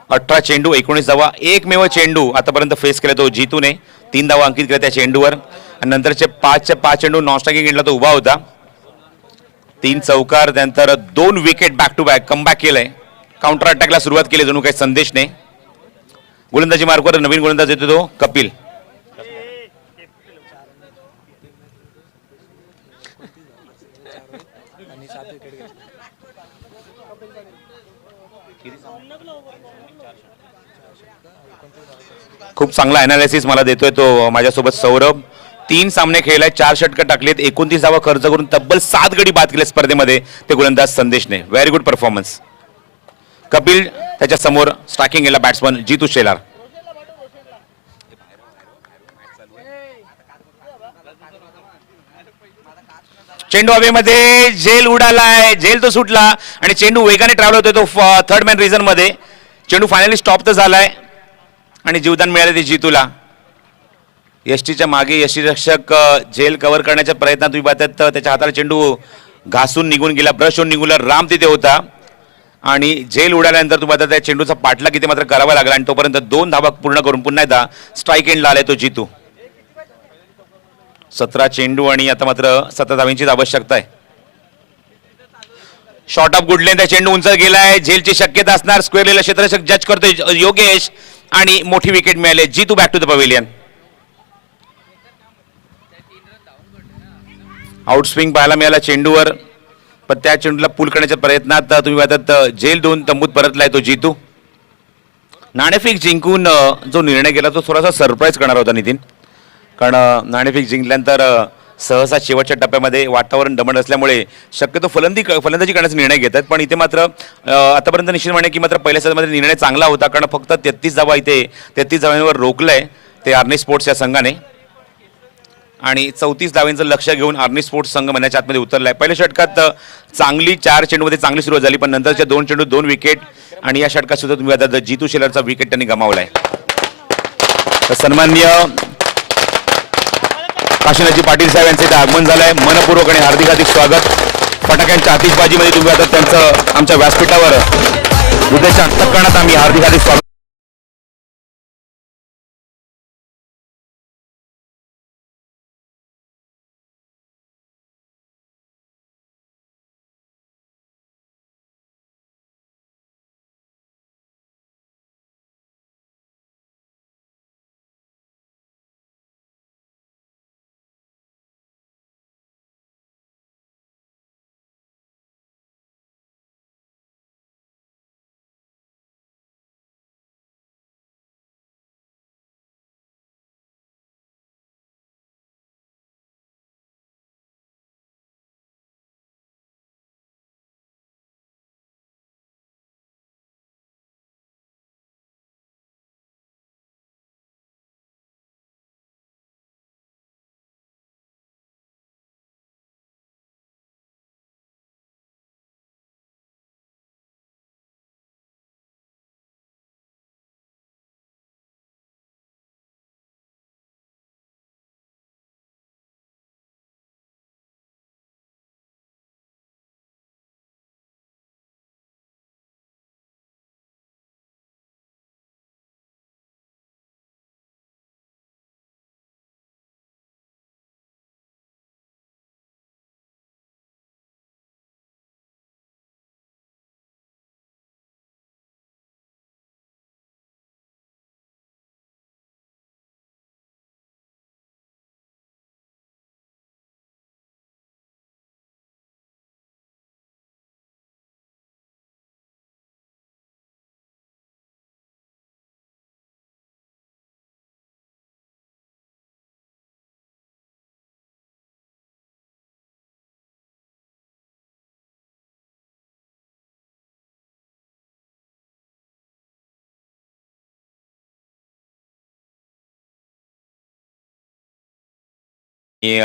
18 चेंडू 19 धावा. एकमेव चेंडू आतापर्यंत फेस केला तो जितूने. 3 धावा अंकित केल्या त्या चेंडूवर आणि नंतरचे 5 चेंडू नॉन स्ट्रायकिंग एंडला तो उभा होता. 3 चौकार त्यानंतर 2 wicket back to back comeback केलंय. काउंटर अटॅकला सुरुवात केली जणू काही संदेशने. गोलंदाजी मार्कवर नवीन गोलंदाज येतो तो कपिल. खूप चांगला अनालिसिस मला देतोय तो माझ्यासोबत सौरभ. 3 सामने खेळलाय, 4 षटकं टाकलेत, 29 धावा खर्च करून तब्बल 7 गडी बाद केले स्पर्धेमध्ये ते गोलंदाज संदेशने. Very good performance. कपिल त्याच्या समोर स्ट्रायकिंग गेला बॅट्समन जितू शेलार. चेंडू हवेमध्ये, झेल उडालाय, झेल तो सुटला आणि चेंडू वेगाने ट्रॅव्हल होतोय तो थर्ड मॅन रिझन मध्ये. चेंडू फायनली स्टॉप तर झालाय आणि जीवदान मिळाले ते जितूला. यष्टीच्या मागे यष्टीरक्षक झेल कव्हर करण्याच्या प्रयत्नात तुम्ही पाहतात त्याच्या हाताला चेंडू घासून निघून गेला, ब्रश होऊन निघून राम तिथे होता आणि झेल उडाल्यानंतर तुम्ही पाहता त्या चेंडूचा पाठला किती मात्र करावा लागला आणि तोपर्यंत 2 धावा पूर्ण करून पुन्हा एकदा स्ट्राईक एंडला आलाय तो जितू. 17 चेंडू आणि आता मात्र 17 धावांचीच आवश्यकता आहे. शॉर्ट ऑफ गुडलेन, त्या चेंडू उंच गेलाय, झेलची शक्यता असणार. स्क्वेअरला क्षेत्ररक्षक जज करतोय योगेश आणि मोठी विकेट मिळाली. Jitu back to the pavilion. Outswing पाहायला मिळाला चेंडूवर, पण त्या चेंडूला पूल करण्याच्या प्रयत्नात तुम्ही पाहतात झेल 2 तंबूत परतलाय तो जितू. नाणेफेक जिंकून जो निर्णय केला तो थोडासा सरप्राईज करणार होता नितीन, कारण नाणेफेक जिंकल्यानंतर सहसा शेवटच्या टप्प्यामध्ये वातावरण दमट असल्यामुळे शक्यतो फलंदाजी करण्याचा निर्णय घेतात. पण इथे मात्र आतापर्यंत निश्चित म्हणे की मात्र पहिल्या सत्रामध्ये निर्णय चांगला होता, कारण फक्त 33 धावा इथे 33 धावांवर रोखलंय ते आर्नी स्पोर्ट्स या संघाने आणि 34 धावांचं लक्ष घेऊन आर्नी स्पोर्ट्स संघ मनाच्या आतमध्ये उतरलाय. पहिल्या षटकात चांगली 4 चेंडूमध्ये चांगली सुरुवात झाली, पण नंतरच्या 2 चेंडू 2 विकेट आणि या षटकात सुद्धा तुम्ही आता जितू शेलारचा विकेट त्यांनी गमावलाय. तर सन्माननीय काशीनाथजी पाटील साहेब यांचे इथे आगमन झालंय. मनपूर्वक आणि हार्दिक हार्दिक स्वागत. फटाक्यांच्या आतिषबाजीमध्ये तुम्ही आता त्यांचं आमच्या व्यासपीठावर हृदयाच्या अंतःकरणात आम्ही हार्दिक हार्दिक स्वागत.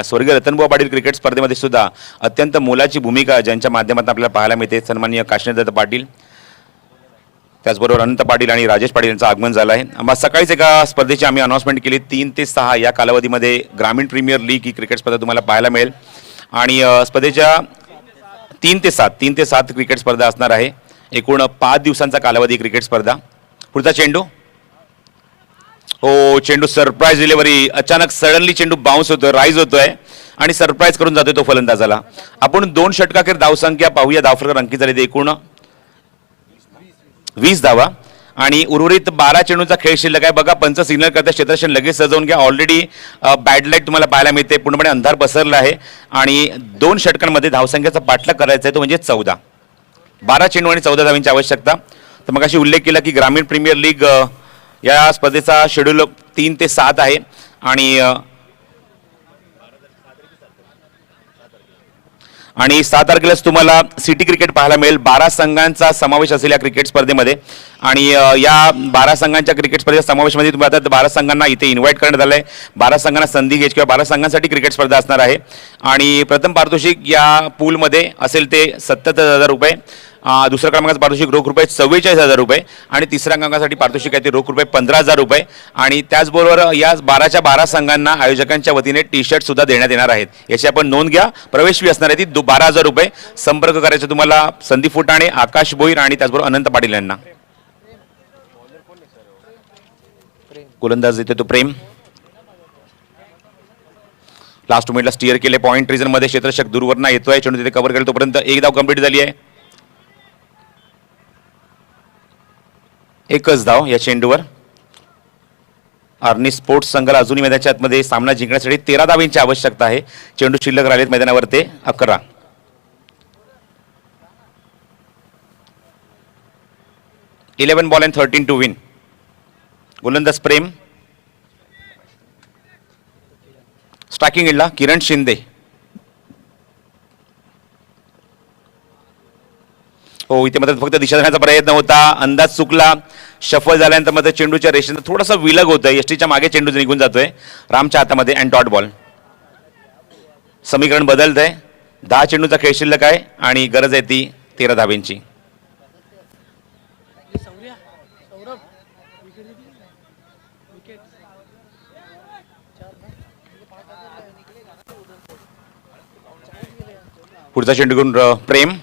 स्वर्गीय रतनबुवा पाटील क्रिकेट स्पर्धेमध्ये सुद्धा अत्यंत मोलाची भूमिका ज्यांच्या माध्यमातून आपल्याला पाहायला मिळते सन्माननीय काशीनाथ पाटील, त्याचबरोबर अनंत पाटील आणि राजेश पाटील यांचं आगमन झालं आहे. आम्हा सकाळीच एका स्पर्धेची आम्ही अनाउन्समेंट केली. 3 ते 6 या कालावधीमध्ये ग्रामीण प्रीमियर लीग ही क्रिकेट स्पर्धा तुम्हाला पाहायला मिळेल आणि स्पर्धेच्या 3 ते 7 क्रिकेट स्पर्धा असणार आहे. एकूण 5 दिवसांचा कालावधी क्रिकेट स्पर्धा. पुढचा चेंडू, हो चेंडू सरप्राईज डिलिव्हरी, अचानक सडनली चेंडू बाउन्स होतोय, राईज होतोय आणि सरप्राईज करून जातोय तो फलंदाजाला. आपण 2 षटकाखेर धावसंख्या पाहूया. धावफलक अंकित झाली ते एकूण 20 धावा आणि उर्वरित 12 चेंडूचा खेळ शिल्लक आहे. बघा पंच सिग्नल करता क्षेत्ररक्षण लगेच सजवून घ्या. ऑलरेडी बॅड लाईट तुम्हाला पाहायला मिळते, पूर्णपणे अंधार पसरला आहे आणि 2 षटकांमध्ये धावसंख्येचा पाठलाग करायचा आहे तो म्हणजे 14. 12 चेंडू आणि 14 धावांची आवश्यकता. तर मग अशी उल्लेख केला की ग्रामीण प्रीमियर लीग या स्पर्धेचा शेड्यूल 3 ते 7 आहे आणि 7 तारखेलाच तुम्हाला सिटी क्रिकेट पाहायला मिळेल. 12 संघांचा समावेश असेल या क्रिकेट स्पर्धेमध्ये आणि या 12 संघांच्या क्रिकेट स्पर्धेच्या समावेशमध्ये तुम्ही आता 12 संघांना इथे इन्व्हाइट करण्यात आलं आहे. 12 संघांना संधी घ्यायची किंवा 12 संघांसाठी क्रिकेट स्पर्धा असणार आहे आणि प्रथम पारितोषिक या पूलमध्ये असेल ते 77,000 रुपये, दुसऱ्या क्रमांकाचं पारितोषिक रोख रुपये 44,000 रुपये आणि तिसऱ्या क्रमांकासाठी पारितोषिक आहे ते रोख रुपये 15,000 रुपये आणि त्याचबरोबर या 12च्या 12 संघांना आयोजकांच्या वतीने टी शर्ट सुद्धा देण्यात येणार आहेत. याची आपण नोंद घ्या. प्रवेश फी असणार आहे ती 12,000 रुपये. संपर्क करायचा तुम्हाला संदीप फुटाणे, आकाश भोईर आणि त्याचबरोबर अनंत पाटील यांना. गोलंदाज येते तो प्रेम. लास्ट मिनिटला स्टिअर केले पॉइंट रिजन मध्ये. क्षेत्ररक्षक दूरवरना येतोय, चेंडू तिथे कव्हर केला तोपर्यंत एक धाव कंप्लीट झाली आहे. एकच धाव या चेंडूवर. आर्नी स्पोर्ट्स संघाला अजूनही मैदानाच्या आतमध्ये सामना जिंकण्यासाठी 13 धावांची आवश्यकता आहे. चेंडू शिल्लक राहिलेत मैदानावर ते 11. 11 बॉल अँड 13 टू विन. गोलंदाज प्रेम. स्ट्रायकिंग एंडला किरण शिंदे. हो, इथे मात्र फक्त दिशा देण्याचा प्रयत्न होता, अंदाज चुकला. शफल झाल्यानंतर मात्र चेंडूच्या रेषेनं थोडासा विलग होतोय. एसटीच्या मागे चेंडू निघून जातोय रामच्या हातामध्ये अँड डॉट बॉल. समीकरण बदलतंय. 10 चेंडूचा खेळ शिल्लक आहे आणि गरज आहे ती 13 धावेंची. पुढचा चेंडू घेऊन प्रेम.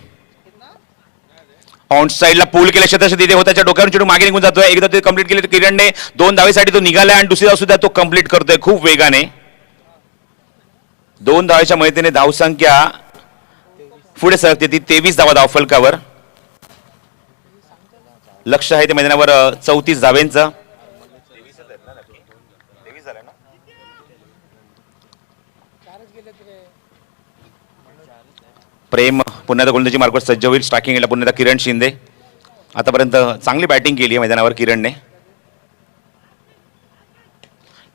ऑन साईडला पूल केल्या क्षेत्रात तिथे होत्याच्या डोक्यावर चेंडू मागे निघून जातोय. एकदा ते कंप्लीट केले किरणने. 2 धावेसाठी तो निघालाय आणि दुसरी धाव सुद्धा तो कंप्लीट करतोय खूप वेगाने. 2 धावेच्या मदतीने धावसंख्या पुढे सरकते ती 23 धावा धावफलकावर. लक्ष आहे ते मैदानावर 34 धावेंचं. प्रेम पुन्हा एकदा गोलंदाजी मार्गावर सज्ज होईल. स्ट्रायकिंग एंडला पुन्हा एकदा किरण शिंदे. आतापर्यंत चांगली बॅटिंग केली आहे मैदानावर किरणने.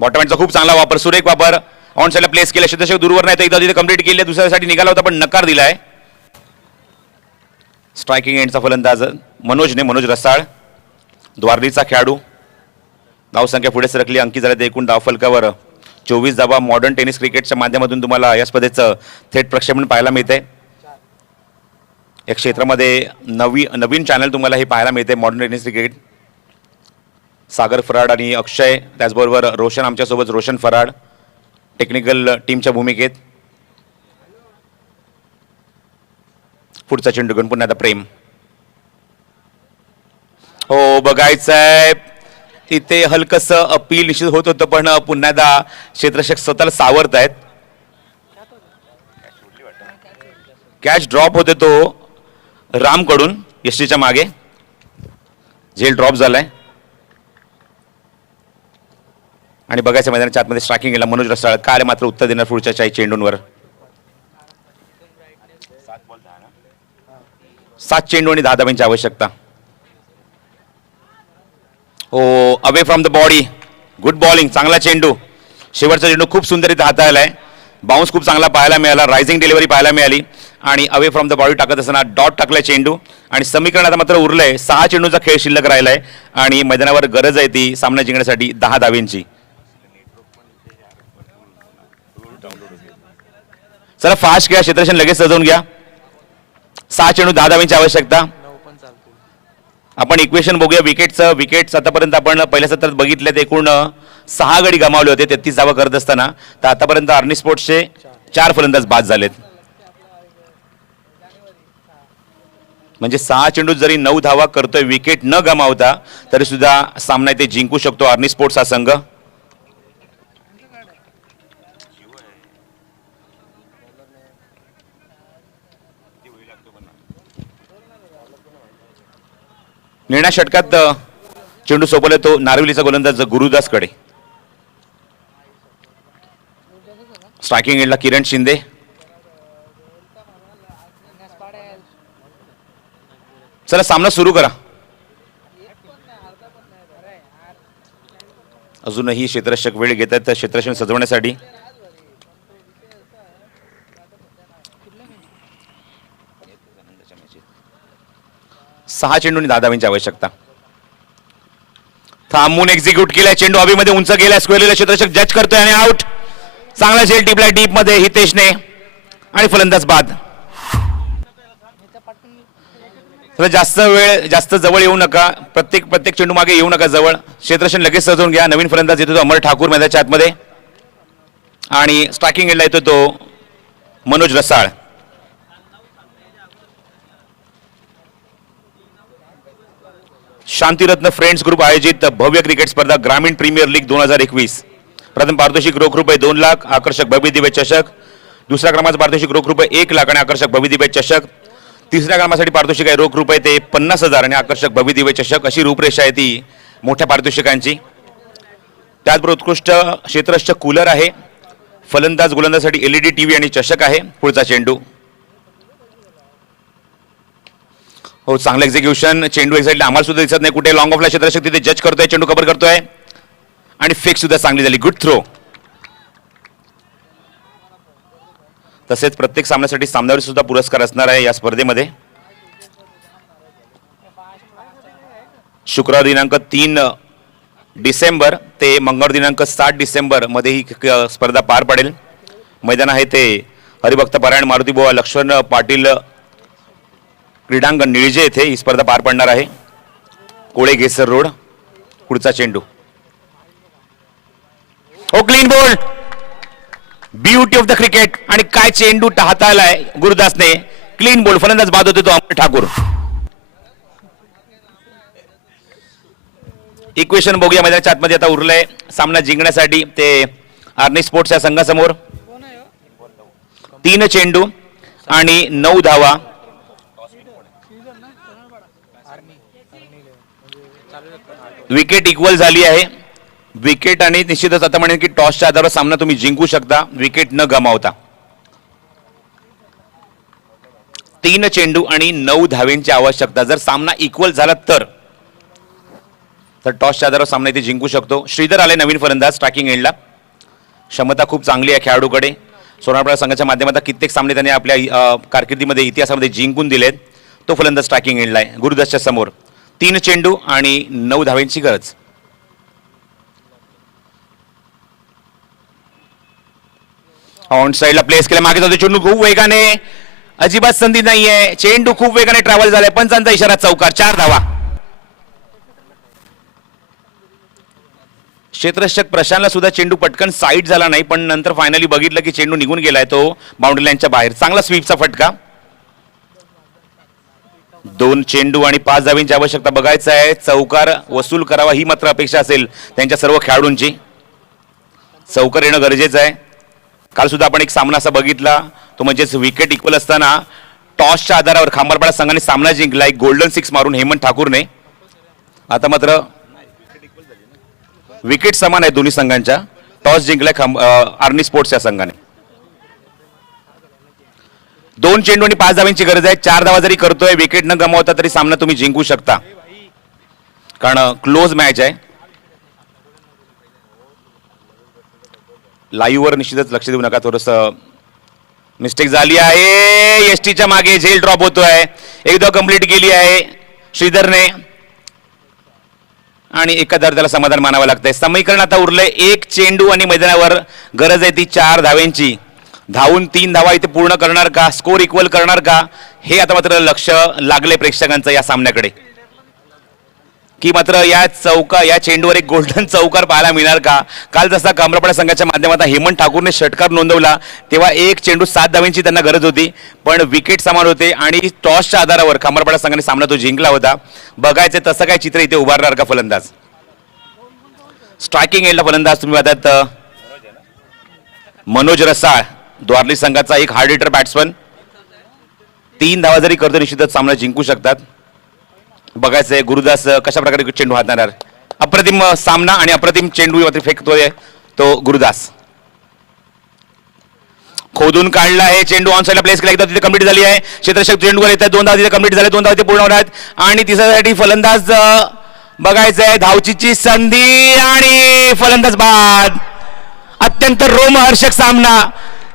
बॉटम हँडचा खूप चांगला वापर, सुरेख वापर. ऑन साईडला प्लेस केला, क्षेत्ररक्षक दूरवर नाही तर एकदा तिथे कंप्लीट केली. दुसऱ्यासाठी निघाला होता पण नकार दिलाय. स्ट्रायकिंग एंडचा फलंदाज मनोज रसाळ, द्वारलीचा खेळाडू. धावसंख्या पुढे सरकली. अंकी झाल्या एकूण धावफलकावर 24 धावा. मॉडर्न टेनिस क्रिकेटच्या माध्यमातून तुम्हाला या स्पर्धेचं थेट प्रक्षेपण पाहायला मिळते. या क्षेत्रामध्ये नवीन चॅनल तुम्हाला हे पाहायला मिळते मॉडर्न टेनिस क्रिकेट. सागर फराड आणि अक्षय, त्याचबरोबर रोशन आमच्यासोबत, रोशन फराड टेक्निकल टीमच्या भूमिकेत. पुढचा चेंडू घेऊन पुन्हा आता प्रेम. हो, बघायचंय इथे हलकस अपील निश्चित होत होतं पण पुन्हा एकदा क्षेत्ररक्षक स्वतःला सावरत आहेत. कॅच ड्रॉप होते तो रामकडून यष्टीच्या मागे. झेल ड्रॉप झालाय आणि बघायचं मैदानाच्या आतमध्ये स्ट्रायकिंग गेला मनोज रसाळ. काय मात्र उत्तर देणार पुढच्या 4 चेंडूंवर. 7 चेंडू आणि 10 धावांची आवश्यकता. Oh, away from the body. Good bowling, चांगला चेंडू. शेवटचा चेंडू खूप सुंदररीत्या हाताळलाय. बाउन्स खूप चांगला पाहायला मिळाला. रायझिंग डिलिव्हरी पाहायला मिळाली आणि अवे फ्रॉम द बॉडी टाकत असताना डॉट टाकलाय चेंडू. आणि समीकरण आता मात्र उरलंय. 6 चेंडूचा खेळ शिल्लक राहिलाय आणि मैदानावर गरज आहे ती सामना जिंकण्यासाठी 10 धावेंची. चला फास्ट घ्या, क्षेत्ररक्षण लगेच सजवून घ्या. 6 चेंडू 10 धावेंची आवश्यकता. आपण इक्वेशन बघूया विकेटचं. विकेट्स आतापर्यंत आपण पहिल्या सत्रात बघितलेत. एकूण 6 गडी गमावले होते 33 धावा करत असताना. तर आतापर्यंत आर्नी स्पोर्ट्सचे 4 फलंदाज बाद झालेत. म्हणजे 6 चेंडू जरी 9 धावा करतोय विकेट न गमावता तरी सुद्धा सामना इथे जिंकू शकतो आर्नी स्पोर्ट्स हा संघ. निर्णय षटकात चेंडू सोपवला तो नारविलीचा गोलंदाज गुरुदासकडे. स्ट्रायकिंग एंडला किरण शिंदे. चला सामना सुरू करा. अजूनही क्षेत्ररक्षक वेळ घेत आहेत क्षेत्ररक्षण सजवण्यासाठी. सहा चेंडूंनी 10 धावांची आवश्यकता. थांबून एक्झिक्यूट केलाय चेंडू हवेमध्ये उंच गेलाय. स्क्वेअरला क्षेत्ररक्षक जज करतोय आणि आउट. चांगला झेल टिपलाय डीप मध्ये हितेशने आणि फलंदाज बाद. जास्त वेळ जास्त जवळ येऊ नका. प्रत्येक चेंडू मागे येऊ नका जवळ. क्षेत्ररक्षण लगेच सजवून घ्या. नवीन फलंदाज येतो तो अमर ठाकूर मैदानाच्या आतमध्ये आणि स्ट्रायकिंग एंडला येतो तो मनोज रसाळ. शांतिरत्न फ्रेंड्स ग्रुप आयोजित भव्य क्रिकेट स्पर्धा ग्रामीण प्रीमियर लीग 2021. प्रथम पारितोषिक रोख रुपये 2 लाख आकर्षक भव्य दिव्य चषक. दुसऱ्या क्रमांकाचं पारितोषिक रोख रुपये 1 लाख आणि आकर्षक भव्य दिव्य चषक. तिसऱ्या क्रमांकासाठी पारितोषिक आहे रोख रुपये ते 50,000 आणि आकर्षक भव्य दिव्य चषक. अशी रूपरेषा आहे ती मोठ्या पारितोषिकांची. त्याचबरोबर उत्कृष्ट क्षेत्ररक्षक कूलर आहे. फलंदाज गोलंदाजसाठी LED टीव्ही आणि चषक आहे. पुढचा चेंडू. हो चांगलं एक्झिक्युशन. चेंडू एक्झॅक्टली आम्हाला सुद्धा दिसत नाही कुठे. लॉंग ऑफला क्षेत्ररक्षक तिथे जज करतोय. चेंडू कव्हर करतोय आणि फेक सुद्धा चांगली झाली. Good throw. तसेच प्रत्येक सामन्यासाठी सामन्यावर सुद्धा पुरस्कार असणार आहे या स्पर्धेमध्ये. शुक्रवार दिनांक 3 डिसेंबर ते मंगळवार दिनांक 7 डिसेंबर मध्ये ही स्पर्धा पार पडेल. मैदान आहे ते हरिभक्त पारायण मारुती बुवा लक्ष्मण पाटील क्रीडांगण निळजे येथे ही स्पर्धा पार पडणार आहे. कोळे घेसर रोड. पुढचा चेंडू. Oh clean bowled. Beauty of the cricket. आणि काय चेंडू हाताळलाय गुरुदासने. Clean bowled. फलंदाज बाद होते तो अमर ठाकूर. इक्वेशन बघूया मैदानाच्या आतमध्ये आता उरलंय सामना जिंकण्यासाठी ते आर्नी स्पोर्ट्स या संघासमोर. 3 चेंडू आणि 9 धावा. विकेट इक्वल झाली आहे. विकेट आणि निश्चितच आता म्हणेन की टॉसच्या आधारावर सामना तुम्ही जिंकू शकता विकेट न गमावता. 3 चेंडू आणि 9 धावेंची आवश्यकता. जर सामना इक्वल झाला तर टॉसच्या आधारावर सामना इथे जिंकू शकतो. श्रीधर आले नवीन फलंदाज स्ट्रायकिंग एंडला. क्षमता खूप चांगली आहे खेळाडूकडे. सोनारपाडा संघाच्या माध्यमातून कित्येक सामने त्याने आपल्या कारकिर्दीमध्ये इतिहासामध्ये जिंकून दिलेत. तो फलंदाज स्ट्रायकिंग एंडला आहे गुरुदासच्या समोर. 3 चेंडू आणि 9 धावेंची गरज. ऑन साइडला प्लेस केला. मागे जातो चेंडू खूप वेगाने. अजिबात संधी नाहीये. चेंडू खूप वेगाने ट्रॅव्हल झालाय. पंचांचा इशारा चौकार. 4 धावा. क्षेत्ररक्षक प्रशांतला सुद्धा चेंडू पटकन साईड झाला नाही पण नंतर फायनली बघितलं की चेंडू निघून गेलाय तो बाउंड्री लाईनच्या बाहेर. चांगला स्वीपचा फटका. 2 चेंडू आणि 5 धावेंची आवश्यकता. बघायचं आहे चौकार वसूल करावा ही मात्र अपेक्षा असेल त्यांच्या सर्व खेळाडूंची. चौकार येणं गरजेचं आहे. काल सुद्धा आपण एक सामना असा बघितला तो म्हणजेच विकेट इक्वल असताना टॉसच्या आधारावर खांबारपाडा संघाने सामना जिंकला. एक गोल्डन 6 मारून हेमंत ठाकूरने. आता मात्र विकेट समान आहे दोन्ही संघांच्या. टॉस जिंकलाय आर्नी स्पोर्ट्स या संघाने. 2 चेंडू आणि 5 धावांची गरज आहे. 4 धावा जरी करतोय विकेट न गमावता तरी सामना तुम्ही जिंकू शकता कारण क्लोज मॅच आहे. लाईव्ह वर निश्चितच लक्ष देऊ नका. थोडस मिस्टेक झाली आहे. एसटीच्या मागे झेल ड्रॉप होतोय. एकदा कंप्लीट केली आहे श्रीधरने आणि एकादर त्याला समाधान मानावं लागतंय. समीकरण आता उरलंय 1 चेंडू आणि मैदानावर गरज आहे ती 4 धावेंची. धावून 3 धावा इथे पूर्ण करणार का. स्कोर इक्वल करणार का हे आता मात्र लक्ष लागले प्रेक्षकांचं या सामन्याकडे की मात्र या चेंडूवर एक गोल्डन चौकार पाहायला मिळणार का. काल जसा खांबारपाडा संघाच्या माध्यमातून हेमंत ठाकूरने षटकार नोंदवला तेव्हा 1 चेंडू 7 धावेंची त्यांना गरज होती पण विकेट समान होते आणि टॉसच्या आधारावर खांबारपाडा संघाने सामना तो जिंकला होता. बघायचे तसं काय चित्र इथे उभारणार का फलंदाज. स्ट्रायकिंग एंडला फलंदाज तुम्ही पाहतात मनोज रसाळ द्वारली संघाचा एक हार्ड हिटर बॅट्समन. 3 धावा जरी करतो निश्चितच सामना जिंकू शकतात. बघायचंय गुरुदास कशा प्रकारे चेंडू हाताळणार. अप्रतिम सामना आणि अप्रतिम चेंडू फेकतोय तो गुरुदास. खोदून काढला आहे चेंडू ऑन साईडला प्लेस केला, एकदा तिथे कंप्लीट झाली आहे. क्षेत्ररक्षक चेंडूवर येत आहे, दोनदा तिथे कंप्लीट झाले, दोनदा तिथे पूर्ण होणार आहेत. आणि तिसऱ्यासाठी फलंदाज बघायचं आहे. धावचीची संधी आणि फलंदाज बाद. अत्यंत रोमहर्षक सामना.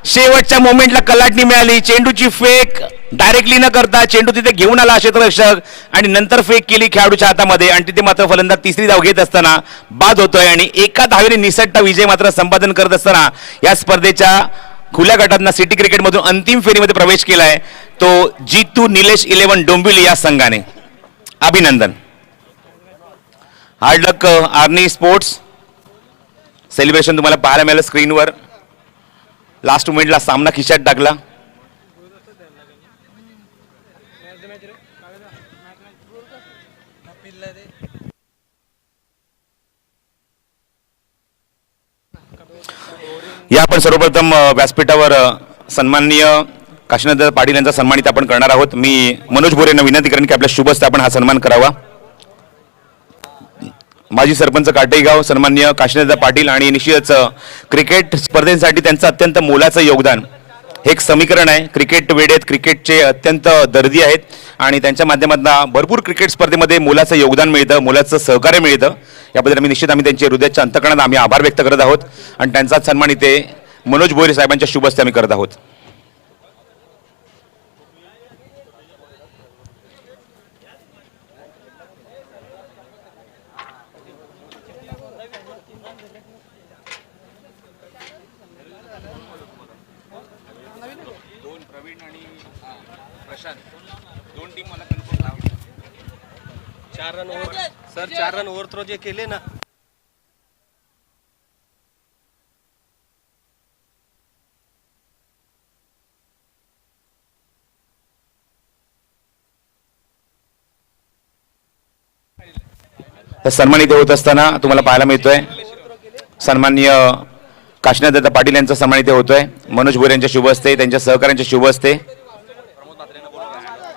शेवटच्या मोमेंटला कलाटणी मिळाली. चेंडूची फेक डायरेक्टली न करता चेंडू तिथे घेऊन आला क्षेत्ररक्षक आणि नंतर फेक केली खेळाडूच्या हातामध्ये आणि तिथे मात्र फलंदाज तिसरी धाव घेत असताना बाद होतोय. आणि एका धावेने निसटता विजय मात्र संपादन करत असताना या स्पर्धेच्या खुल्या गटातनं सिटी क्रिकेटमधून अंतिम फेरीमध्ये प्रवेश केलाय तो जीतू निलेश 11 डोंबिवली या संघाने. अभिनंदन. हार्ड लक आर्नी स्पोर्ट्स. सेलिब्रेशन तुम्हाला पाहायला मिळालं स्क्रीनवर. लास्ट मोमेंटला सामना खिशात टाकला. या आपण सर्वप्रथम व्यासपीठावर सन्माननीय काशीनाथ पाटील यांचा सन्मानित आपण करणार आहोत. मी मनोज बोरे यांना विनंती करेन की आपल्या शुभ हस्ते आपण हा सन्मान करावा. माजी सरपंच काटेगाव सन्माननीय काशीनाथ पाटील आणि निश्चितच क्रिकेट स्पर्धेसाठी त्यांचं अत्यंत मोलाचं योगदान हे एक समीकरण आहे. क्रिकेट वेडे आहेत, क्रिकेटचे अत्यंत दर्दी आहेत आणि त्यांच्या माध्यमातून भरपूर क्रिकेट स्पर्धेमध्ये मोलाचं योगदान मिळतं, मोलाचं सहकार्य मिळतं. याबद्दल आम्ही त्यांचे हृदयाच्या अंतकरणात आम्ही आभार व्यक्त करत आहोत आणि त्यांचा सन्मान इथे मनोज भोईर साहेबांच्या शुभ हस्ते आम्ही करत आहोत. चार रन ओव्हर जे केले ना सन्मानित होत असताना तुम्हाला पाहायला मिळतोय सन्माननीय काशीनाथ पाटील यांचा सन्मान इथे होतोय. मनोज भोईर यांच्या शुभ हस्ते, त्यांच्या सहकार्यांच्या शुभ हस्ते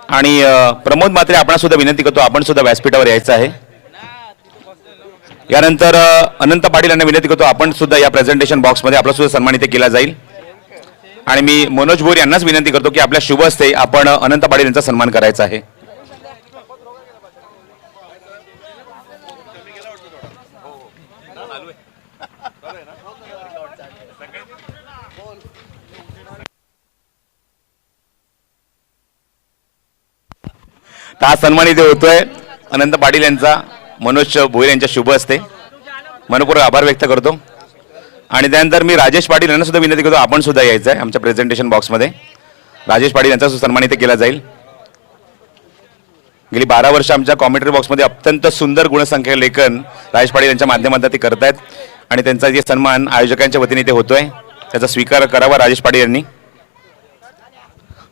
आणि प्रमोद म्हात्रे आपण सुद्धा विनंती करतो आपण सुद्धा व्यासपीठावर यायचं आहे. यानंतर अनंत पाटील यांना विनंती करतो आपण सुद्धा या प्रेझेंटेशन बॉक्समध्ये आपला सुद्धा सन्मान इथे केला जाईल. आणि मी मनोज भोईर यांनाच विनंती करतो की आपल्या शुभ हस्ते आपण अनंत पाटील यांचा सन्मान करायचा आहे. हा सन्मान इथे होतोय अनंत पाटील यांचा मनोज भोईर यांच्या शुभ हस्ते. मनपूर्वक आभार व्यक्त करतो. आणि त्यानंतर मी राजेश पाटील यांना सुद्धा विनंती करतो आपण सुद्धा यायचं आहे आमच्या प्रेझेंटेशन बॉक्समध्ये. राजेश पाटील यांचा सन्मान इथे केला जाईल. गेली 12 वर्ष आमच्या कॉमेंट्री बॉक्समध्ये अत्यंत सुंदर गुणसंख्या लेखन राजेश पाटील यांच्या माध्यमातून ते करतायत आणि त्यांचा जे सन्मान आयोजकांच्या वतीने इथे होतोय त्याचा स्वीकार करावा राजेश पाटील यांनी.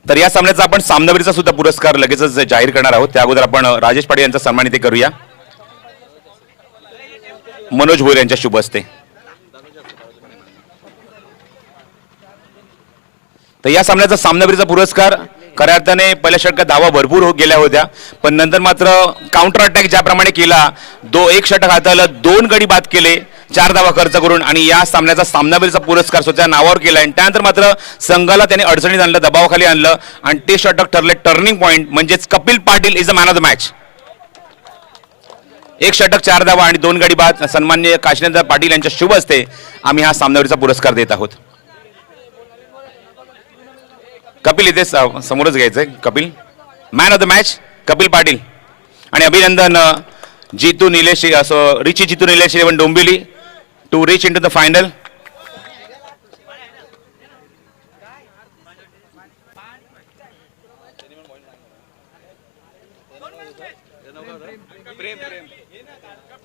तर या सामन्याचा आपण सामनावीरचा सुद्धा पुरस्कार लगेचच जाहीर करणार आहोत. त्या अगोदर आपण राजेश पाटील यांचा सन्मान इथे करूया मनोज भोईर यांच्या शुभ हस्ते. तर या सामन्याचा सामनावीरचा पुरस्कार खऱ्या अर्थाने पहिल्या षटकात धावा भरपूर गेल्या होत्या पण नंतर मात्र काउंटर अटॅक ज्याप्रमाणे केला एक षटक हाताळलं, 2 गडी बाद केले, 4 धावा खर्च करून आणि या सामन्याचा सामनावीरचा पुरस्कार स्वतः नावावर केला. आणि त्यानंतर मात्र संघाला त्याने अडचणीत आणलं, दबावाखाली आणलं आणि ते षटक ठरले टर्निंग पॉइंट. म्हणजेच Kapil Patil is a man of the match. 1 षटक 4 धावा आणि 2 गडी बाद. सन्माननीय काशीनाथ पाटील यांच्या शुभ हस्ते आम्ही हा सामनावीरचा पुरस्कार देत आहोत. कपिल इथे समोरच घ्यायचंय. Kapil man of the match Kapil Patil. आणि अभिनंदन Jitu Nilesh Richie Jitu Nilesh 11 Dombivli to reach in to the final.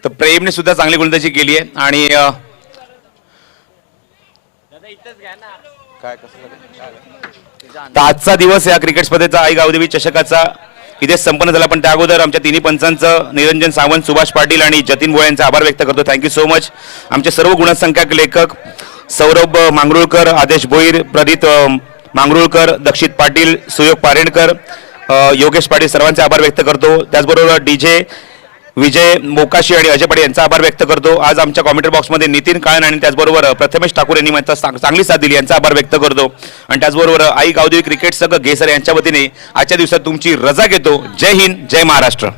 तर प्रेमने सुद्धा चांगली गोलंदाजी केली आहे आणि आजचा दिवस या क्रिकेट स्पर्धेचा आई गावदेवी चषकाचा इथे संपन्न झाला. पण त्या अगोदर आमच्या तिन्ही पंचांचं निरंजन सावंत, सुभाष पाटील आणि जतीन भोळे यांचा आभार व्यक्त करतो. Thank you so much. आमचे सर्व गुणसंख्यक लेखक सौरभ मांगरुळकर, आदेश भोईर, प्रदीप मांगरुळकर, दक्षित पाटील, सुयोग पारेणकर, योगेश पाटील सर्वांचे आभार व्यक्त करतो. त्याचबरोबर DJ विजय मोकाशी आणि अजय पाटील यांचा आभार व्यक्त करतो. आज आमच्या कॉमेंटरी बॉक्समध्ये नितीन काळन आणि त्याचबरोबर प्रथमेश ठाकूर यांनी माझा चांगली साथ दिली, यांचा आभार व्यक्त करतो. आणि त्याचबरोबर आई गावदेवी क्रिकेट संघ घेसर यांच्या वतीने आजच्या दिवसात तुमची रजा घेतो. जय हिंद, जय महाराष्ट्र.